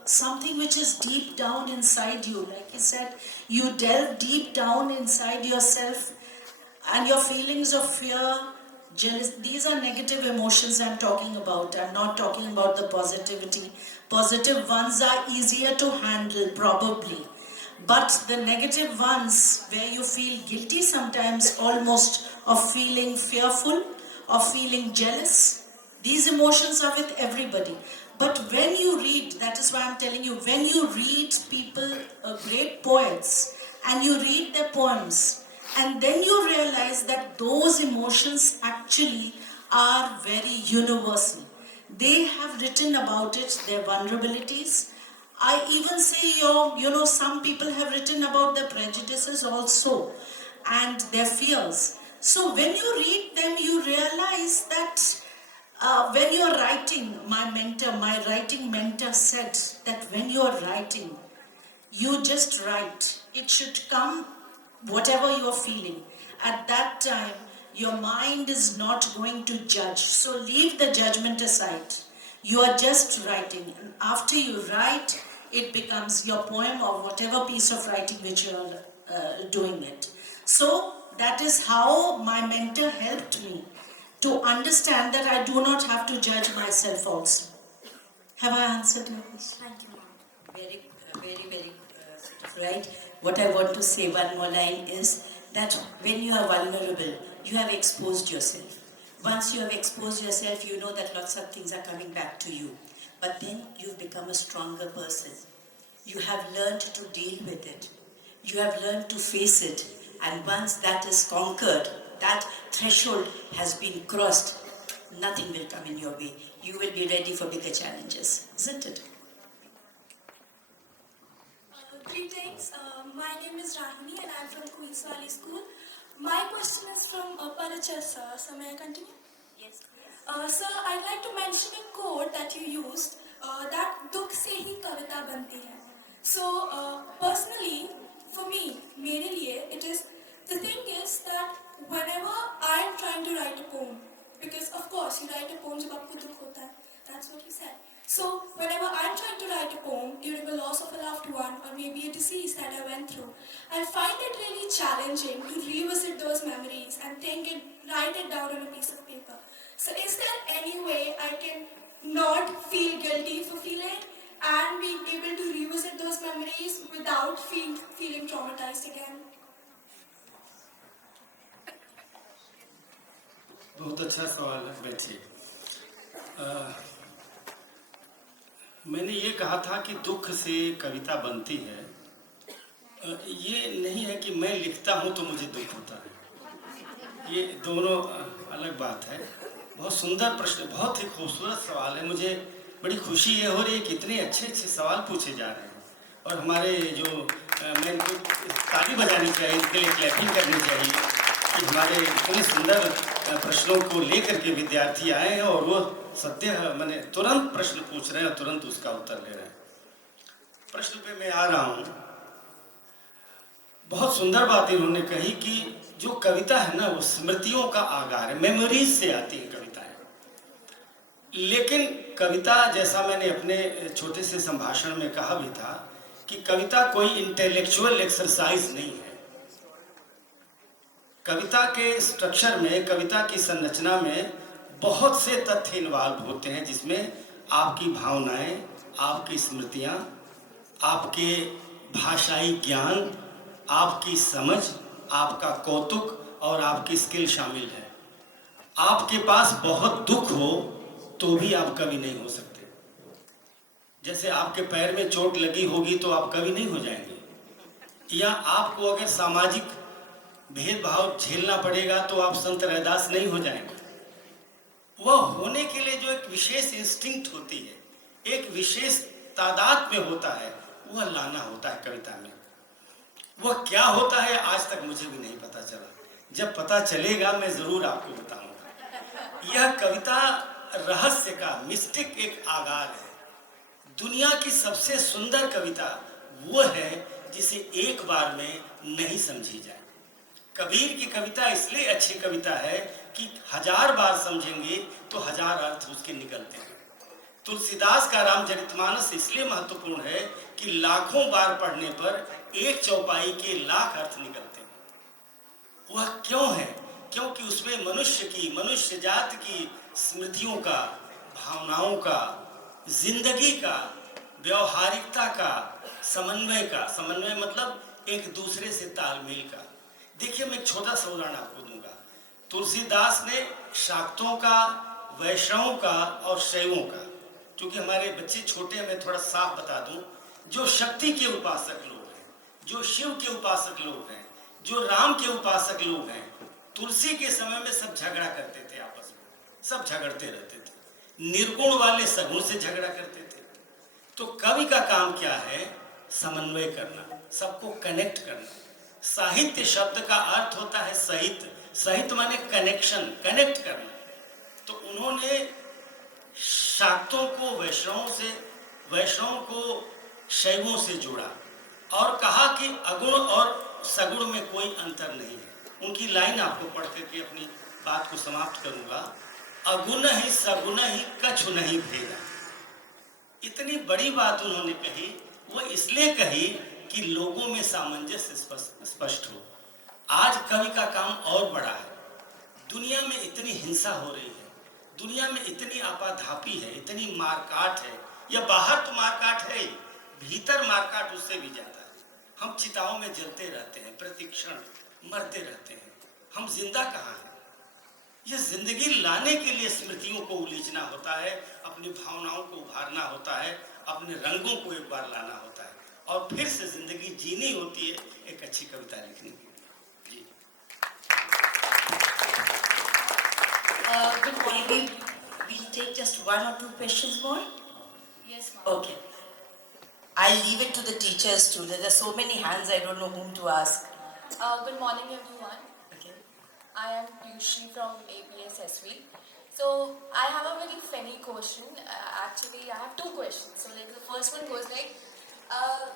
something which is deep down inside you. Like you said, you delve deep down inside yourself, and your feelings of fear, jealous, these are negative emotions I'm talking about. I'm not talking about the positivity. Positive ones are easier to handle, probably. But the negative ones, where you feel guilty sometimes, almost, of feeling fearful, of feeling jealous, these emotions are with everybody. But when you read, that is why I'm telling you, when you read people, great poets, and you read their poems, and then you realize that those emotions actually are very universal. They have written about it, their vulnerabilities. I even say, some people have written about their prejudices also and their fears. So when you read them, you realize that when you're writing, my writing mentor said that when you're writing, you just write. It should come whatever you're feeling. At that time, your mind is not going to judge. So leave the judgment aside. You are just writing. And after you write, it becomes your poem or whatever piece of writing which you are doing it. So that is how my mentor helped me to understand that I do not have to judge myself also. Have I answered your question? Thank you, ma'am. Very, right. What I want to say, one more line, is that when you are vulnerable, you have exposed yourself. Once you have exposed yourself, you know that lots of things are coming back to you. But then you've become a stronger person. You have learned to deal with it. You have learned to face it. And once that is conquered, that threshold has been crossed, nothing will come in your way. You will be ready for bigger challenges, isn't it? Greetings. My name is Rahini and I'm from Queen's Valley School. My question is from Parachar sir. So may I continue? Yes. Sir, I'd like to mention a quote that you used, that dukh se hi kavita banti hai. So personally, for me, मेरे लिए, it is, the thing is that whenever I'm trying to write a poem, because of course you write a poem जब आपको दुख होता है, that's what you said. So whenever I'm trying to write a poem during a loss of a loved one or maybe a disease that I went through, I find it really challenging to revisit those memories and write it down on a piece of paper. So is there any way I can not feel guilty for feeling and be able to revisit those memories without feeling traumatized again? बहुत अच्छा सवाल है बैठिए। मैंने ये कहा था कि दुख से कविता बनती है। ये नहीं है कि मैं लिखता हूँ तो मुझे दुख होता है, ये दोनों अलग बात है। बहुत सुंदर प्रश्न, बहुत ही खूबसूरत सवाल है। मुझे बड़ी खुशी ये हो रही है कि इतने अच्छे अच्छे सवाल पूछे जा रहे हैं और हमारे जो मैं इनको ताली बजानी चाहिए, इनके लिए क्लैपिंग करनी चाहिए कि हमारे इतने सुंदर प्रश्नों को लेकर के विद्यार्थी आए हैं और वो सत्य मैंने तुरंत प्रश्न पूछ रहे हैं और तुरंत उसका उत्तर ले रहे हैं। प्रश्न पे मैं आ रहा हूँ। बहुत सुंदर बात इन्होंने कही कि जो कविता है ना वो स्मृतियों का आगार है, मेमोरीज से आती है कविताएं। लेकिन कविता, जैसा मैंने अपने छोटे से संभाषण में कहा भी था, कि कविता कोई इंटेलेक्चुअल एक्सरसाइज नहीं है। कविता के स्ट्रक्चर में, कविता की संरचना में बहुत से तथ्य इन्वॉल्व होते हैं, जिसमें आपकी भावनाएं, आपकी स्मृतियां, आपके भाषाई ज्ञान, आपकी समझ, आपका कौतुक और आपकी स्किल शामिल है। आपके पास बहुत दुख हो तो भी आप कवि नहीं हो सकते। जैसे आपके पैर में चोट लगी होगी तो आप कवि नहीं हो जाएंगे, या आपको अगर सामाजिक भेदभाव झेलना पड़ेगा तो आप संत रैदास नहीं हो जाएंगे। वह होने के लिए जो एक विशेष इंस्टिंक्ट होती है, एक विशेष तादाद में होता है, वह लाना होता है कविता में। वह क्या होता है आज तक मुझे भी नहीं पता चला। जब पता चलेगा मैं जरूर आपको बताऊंगा। यह कविता रहस्य का, मिस्टिक एक आगार है। दुनिया की सबसे सुंदर कविता वो है जिसे एक बार में नहीं समझी जाए। कबीर की कविता इसलिए अच्छी कविता है कि 1000 बार समझेंगे तो 1000 अर्थ उसके निकलते हैं। तुलसीदास का रामचरितमानस इसलिए महत्वपूर्ण है कि लाखों बार पढ़ने पर एक चौपाई के लाख अर्थ निकलते हैं। वह क्यों है? क्योंकि उसमें मनुष्य की, मनुष्य जात की स्मृतियों का, भावनाओं का, जिंदगी का, व्यवहारिकता का, समन्वय मतलब एक दूसरे से तालमेल का। देखिए, मैं एक छोटा सा उदाहरण आपको दूंगा। तुलसीदास ने शाक्तों का, वैष्णवों का और शैवों का, क्योंकि हमारे बच्चे छोटे हैं, मैं थोड़ा साफ बता दूं, जो शक्ति के उपासक लोग हैं, जो शिव के उपासक लोग हैं, जो राम के उपासक लोग हैं, तुलसी के समय में सब झगड़ा करते थे आपस में, सब झगड़ते रहते थे। निर्गुण वाले सगुण से झगड़ा करते थे। तो कवि का काम क्या है? समन्वय करना, सबको कनेक्ट करना। साहित्य शब्द का अर्थ होता है सहित। सहित माने कनेक्शन, कनेक्ट करना। तो उन्होंने शाक्तों को वैष्णवों से, वैष्णवों को शैवों से जोड़ा और कहा कि अगुण और सगुण में कोई अंतर नहीं है। उनकी लाइन आपको पढ़ करके अपनी बात को समाप्त करूंगा। अगुण ही सगुण ही कछु नहीं भेदा। इतनी बड़ी बात उन्होंने कही, वो इसलिए कही कि लोगों में सामंजस्य स्पष्ट हो। आज कवि का काम और बड़ा है। दुनिया में इतनी हिंसा हो रही है, दुनिया में इतनी आपाधापी है, इतनी मारकाट है। या बाहर तो मारकाट है ही, भीतर मारकाट उससे भी ज्यादा है। हम चिताओं में जलते रहते हैं, प्रतिक्षण मरते रहते हैं। हम जिंदा कहाँ हैं? यह जिंदगी लाने के लिए स्मृतियों को उलीचना होता है, अपनी भावनाओं को उभारना होता है, अपने रंगों को एक बार लाना होता है और फिर से जिंदगी जीनी होती है एक अच्छी कविता लिखने के लिए। जी। Good morning. We'll take just 1 or 2 questions more. Yes, ma'am. Okay. I'll leave it to the teachers too. There are so many hands, I don't know whom to ask. Good morning, everyone. Okay. I am Piyushi from APSSV. So I have a very funny question. Actually, I have 2 questions. So like the first one goes like,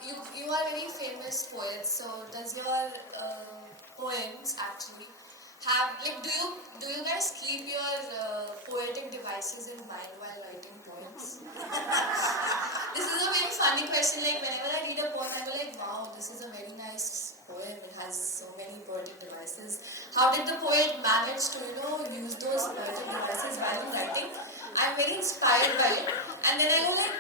you are very famous poets. So does your poems actually have like do you guys keep your poetic devices in mind while writing poems? This is a very funny question. Like whenever I read a poem, I go like, wow, this is a very nice poem. It has so many poetic devices. How did the poet manage to use those poetic devices while writing? I'm very inspired by it. And then I go like,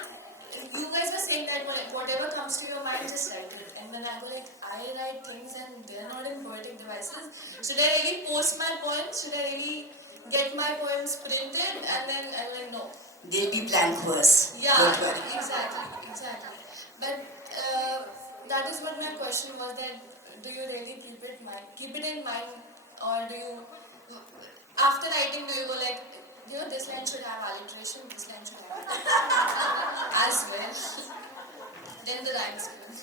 you guys were saying that whatever comes to your mind, just write it. And then I go like, I write things and they're not in poetic devices. Should I really post my poems? Should I really get my poems printed? And then I'm like, no. They'll be blank verse. Yeah, Don't worry. exactly. But that is what my question was, that do you really keep it in mind, or do you, after writing, do you go like, this line should have alliteration, this line should have as well. Then the rhymes come.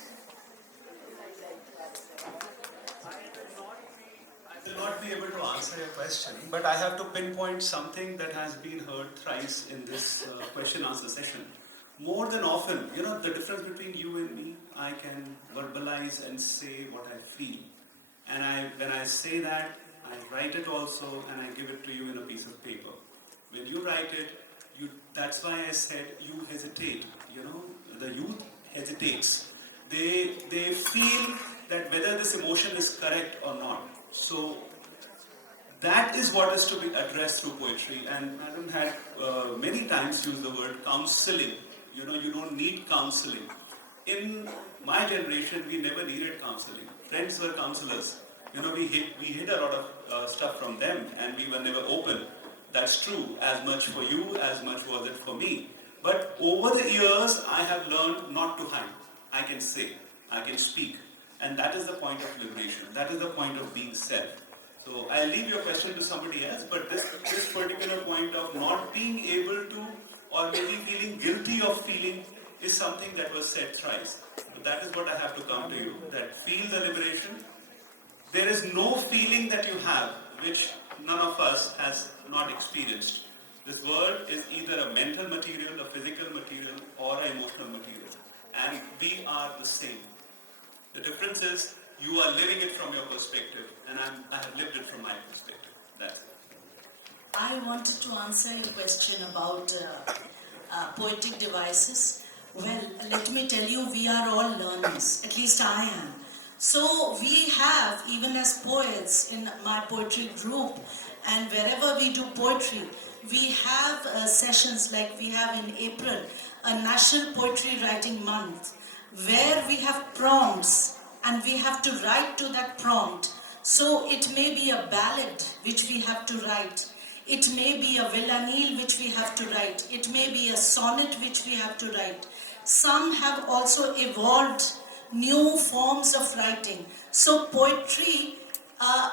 I will not be able to answer your question, but I have to pinpoint something that has been heard thrice in this question answer session. more than often, the difference between you and me, I can verbalize and say what I feel. And when I say that, I write it also, and I give it to you in a piece of paper. When you write it, that's why I said you hesitate. The youth hesitates. They feel that whether this emotion is correct or not. So that is what is to be addressed through poetry. And Madam had many times used the word counseling. You don't need counseling. In my generation, we never needed counseling. Friends were counselors. We hid a lot of stuff from them, and we were never open. That's true. As much for you, as much was it for me. But over the years, I have learned not to hide. I can say, I can speak. And that is the point of liberation. That is the point of being self. So I'll leave your question to somebody else, but this particular point of not being able to, or maybe feeling guilty of feeling, is something that was said thrice. So that is what I have to come to you, that feel the liberation. There is no feeling that you have which none of us has not experienced. This world is either a mental material, a physical material, or an emotional material. And we are the same. The difference is you are living it from your perspective, and I have lived it from my perspective. That's it. I wanted to answer your question about poetic devices. Well, let me tell you, we are all learners. At least I am. So we have, even as poets in my poetry group, and wherever we do poetry, we have sessions like we have in April, a National Poetry Writing Month, where we have prompts and we have to write to that prompt. So it may be a ballad which we have to write. It may be a villanelle which we have to write. It may be a sonnet which we have to write. Some have also evolved new forms of writing. So poetry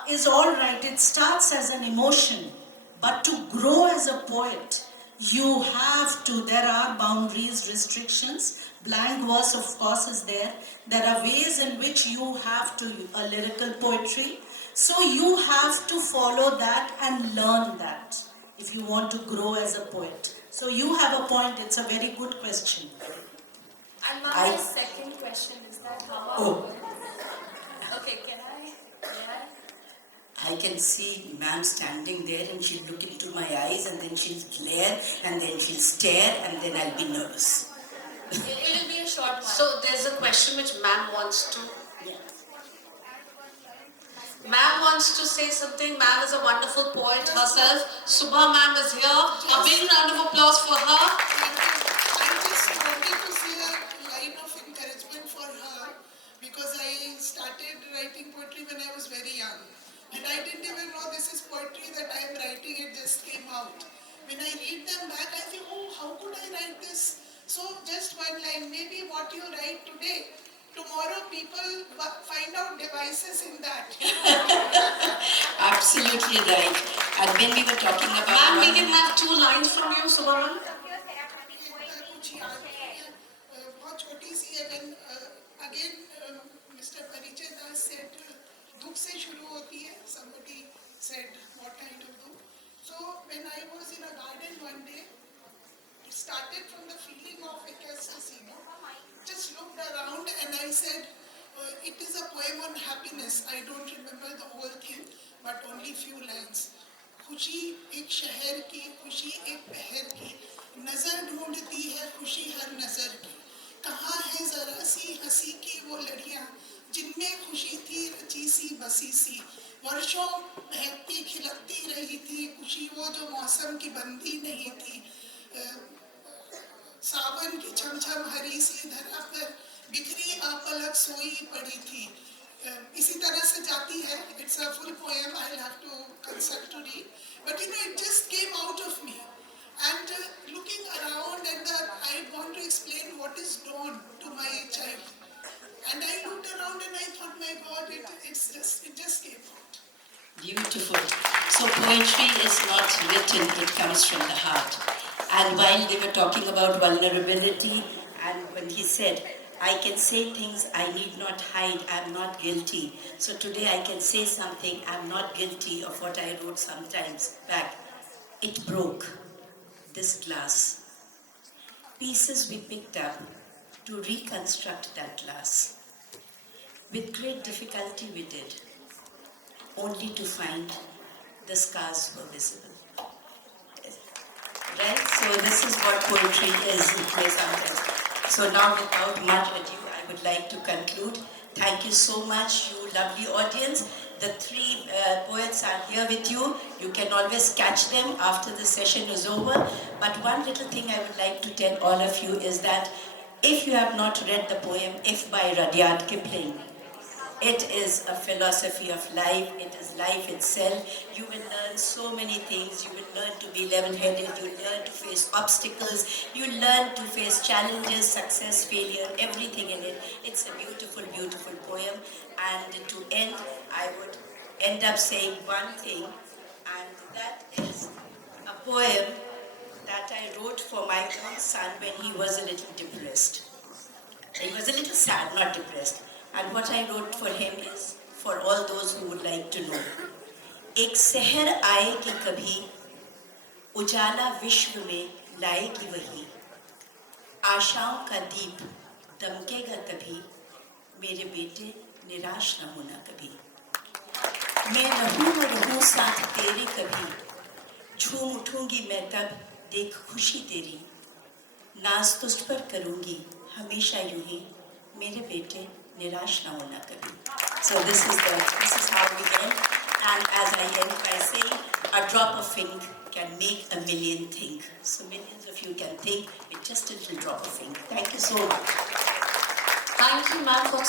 is all right. It starts as an emotion. But to grow as a poet, you have to, there are boundaries, restrictions. Blank verse, of course, is there. There are ways in which you have to, lyrical poetry. So you have to follow that and learn that if you want to grow as a poet. So you have a point, it's a very good question. And my second question is that how Okay, can I? I can see ma'am standing there and she'll look into my eyes and then she'll glare and then she'll stare and then I'll be nervous. It will be a short one. So there's a question which ma'am wants to. Yeah. Ma'am wants to say something. Ma'am is a wonderful poet herself. Subha ma'am is here. A big round of applause for her. I just wanted to say a line of encouragement for her because I started writing poetry when I was very young. And I didn't even know this is poetry that I am writing, it just came out. When I read them back, I think, oh, how could I write this? So just one line, maybe what you write today, tomorrow people find out devices in that. Absolutely right. And when we were talking about... Ma'am, we can have 2 lines from you, Subha ma'am. बहुत छोटी सी है when again Mr. Parichai Das said दुख से शुरू होती है. Somebody said what kind of दुख. So when I was in a garden one day, it started from the feeling of ecstasy. Just looked around and I said it is a poem on happiness. I don't remember the whole thing, but only few lines. खुशी एक शहर की, खुशी एक पहर की, नजर ढूंढती है खुशी हर नजर की. कहाँ है जरा सी हंसी की वो लड़ियाँ जिनमें खुशी थी रची सी बसी सी. वर्षों बहकती खिलकती रही थी खुशी वो जो मौसम की बंदी नहीं थी. सावन की छमछम हरी सी धरा पर बिखरी आपलक सोई पड़ी थी. इसी तरह से जाती है. It's a full poem. I'll have to consult to read. But it just came out of me. And looking around and I want to explain what is dawn to my child. And I looked around and I thought, my God, it just came out. Beautiful. So poetry is not written, it comes from the heart. And while they were talking about vulnerability, and when he said, I can say things I need not hide, I'm not guilty. So today I can say something, I'm not guilty of what I wrote sometimes back. It broke, this glass. pieces we picked up to reconstruct that glass. With great difficulty we did, only to find the scars were visible. Right? So this is what poetry is, sometimes. So now without much ado, I would like to conclude. Thank you so much, you lovely audience. The three poets are here with you. You can always catch them after the session is over. But one little thing I would like to tell all of you is that if you have not read the poem If by Rudyard Kipling, it is a philosophy of life. It is life itself. You will learn so many things. You will learn to be level-headed. You learn to face obstacles. You learn to face challenges, success, failure, everything in it. It's a beautiful, beautiful poem. And to end, I would end up saying one thing, and that is a poem that I wrote for my own son when he was a little depressed. He was a little sad, not depressed. And what I wrote for him is for all those who would like to know. एक सहर आएगी कभी, उजाला विश्व में लाएगी वही, आशाओं का दीप दमकेगा तभी, मेरे बेटे निराश न होना कभी। मैं रहूं साथ तेरे कभी, झूम उठूंगी मैं तब देख खुशी तेरी, नाज तुझ पर करूंगी हमेशा यूं ही, मेरे बेटे निराश न होना कभी. So this is how we end, and as I end by saying, a drop of ink can make a million think. So millions of you can think with just a little drop of ink. Thank you so much. Thank you, ma'am, for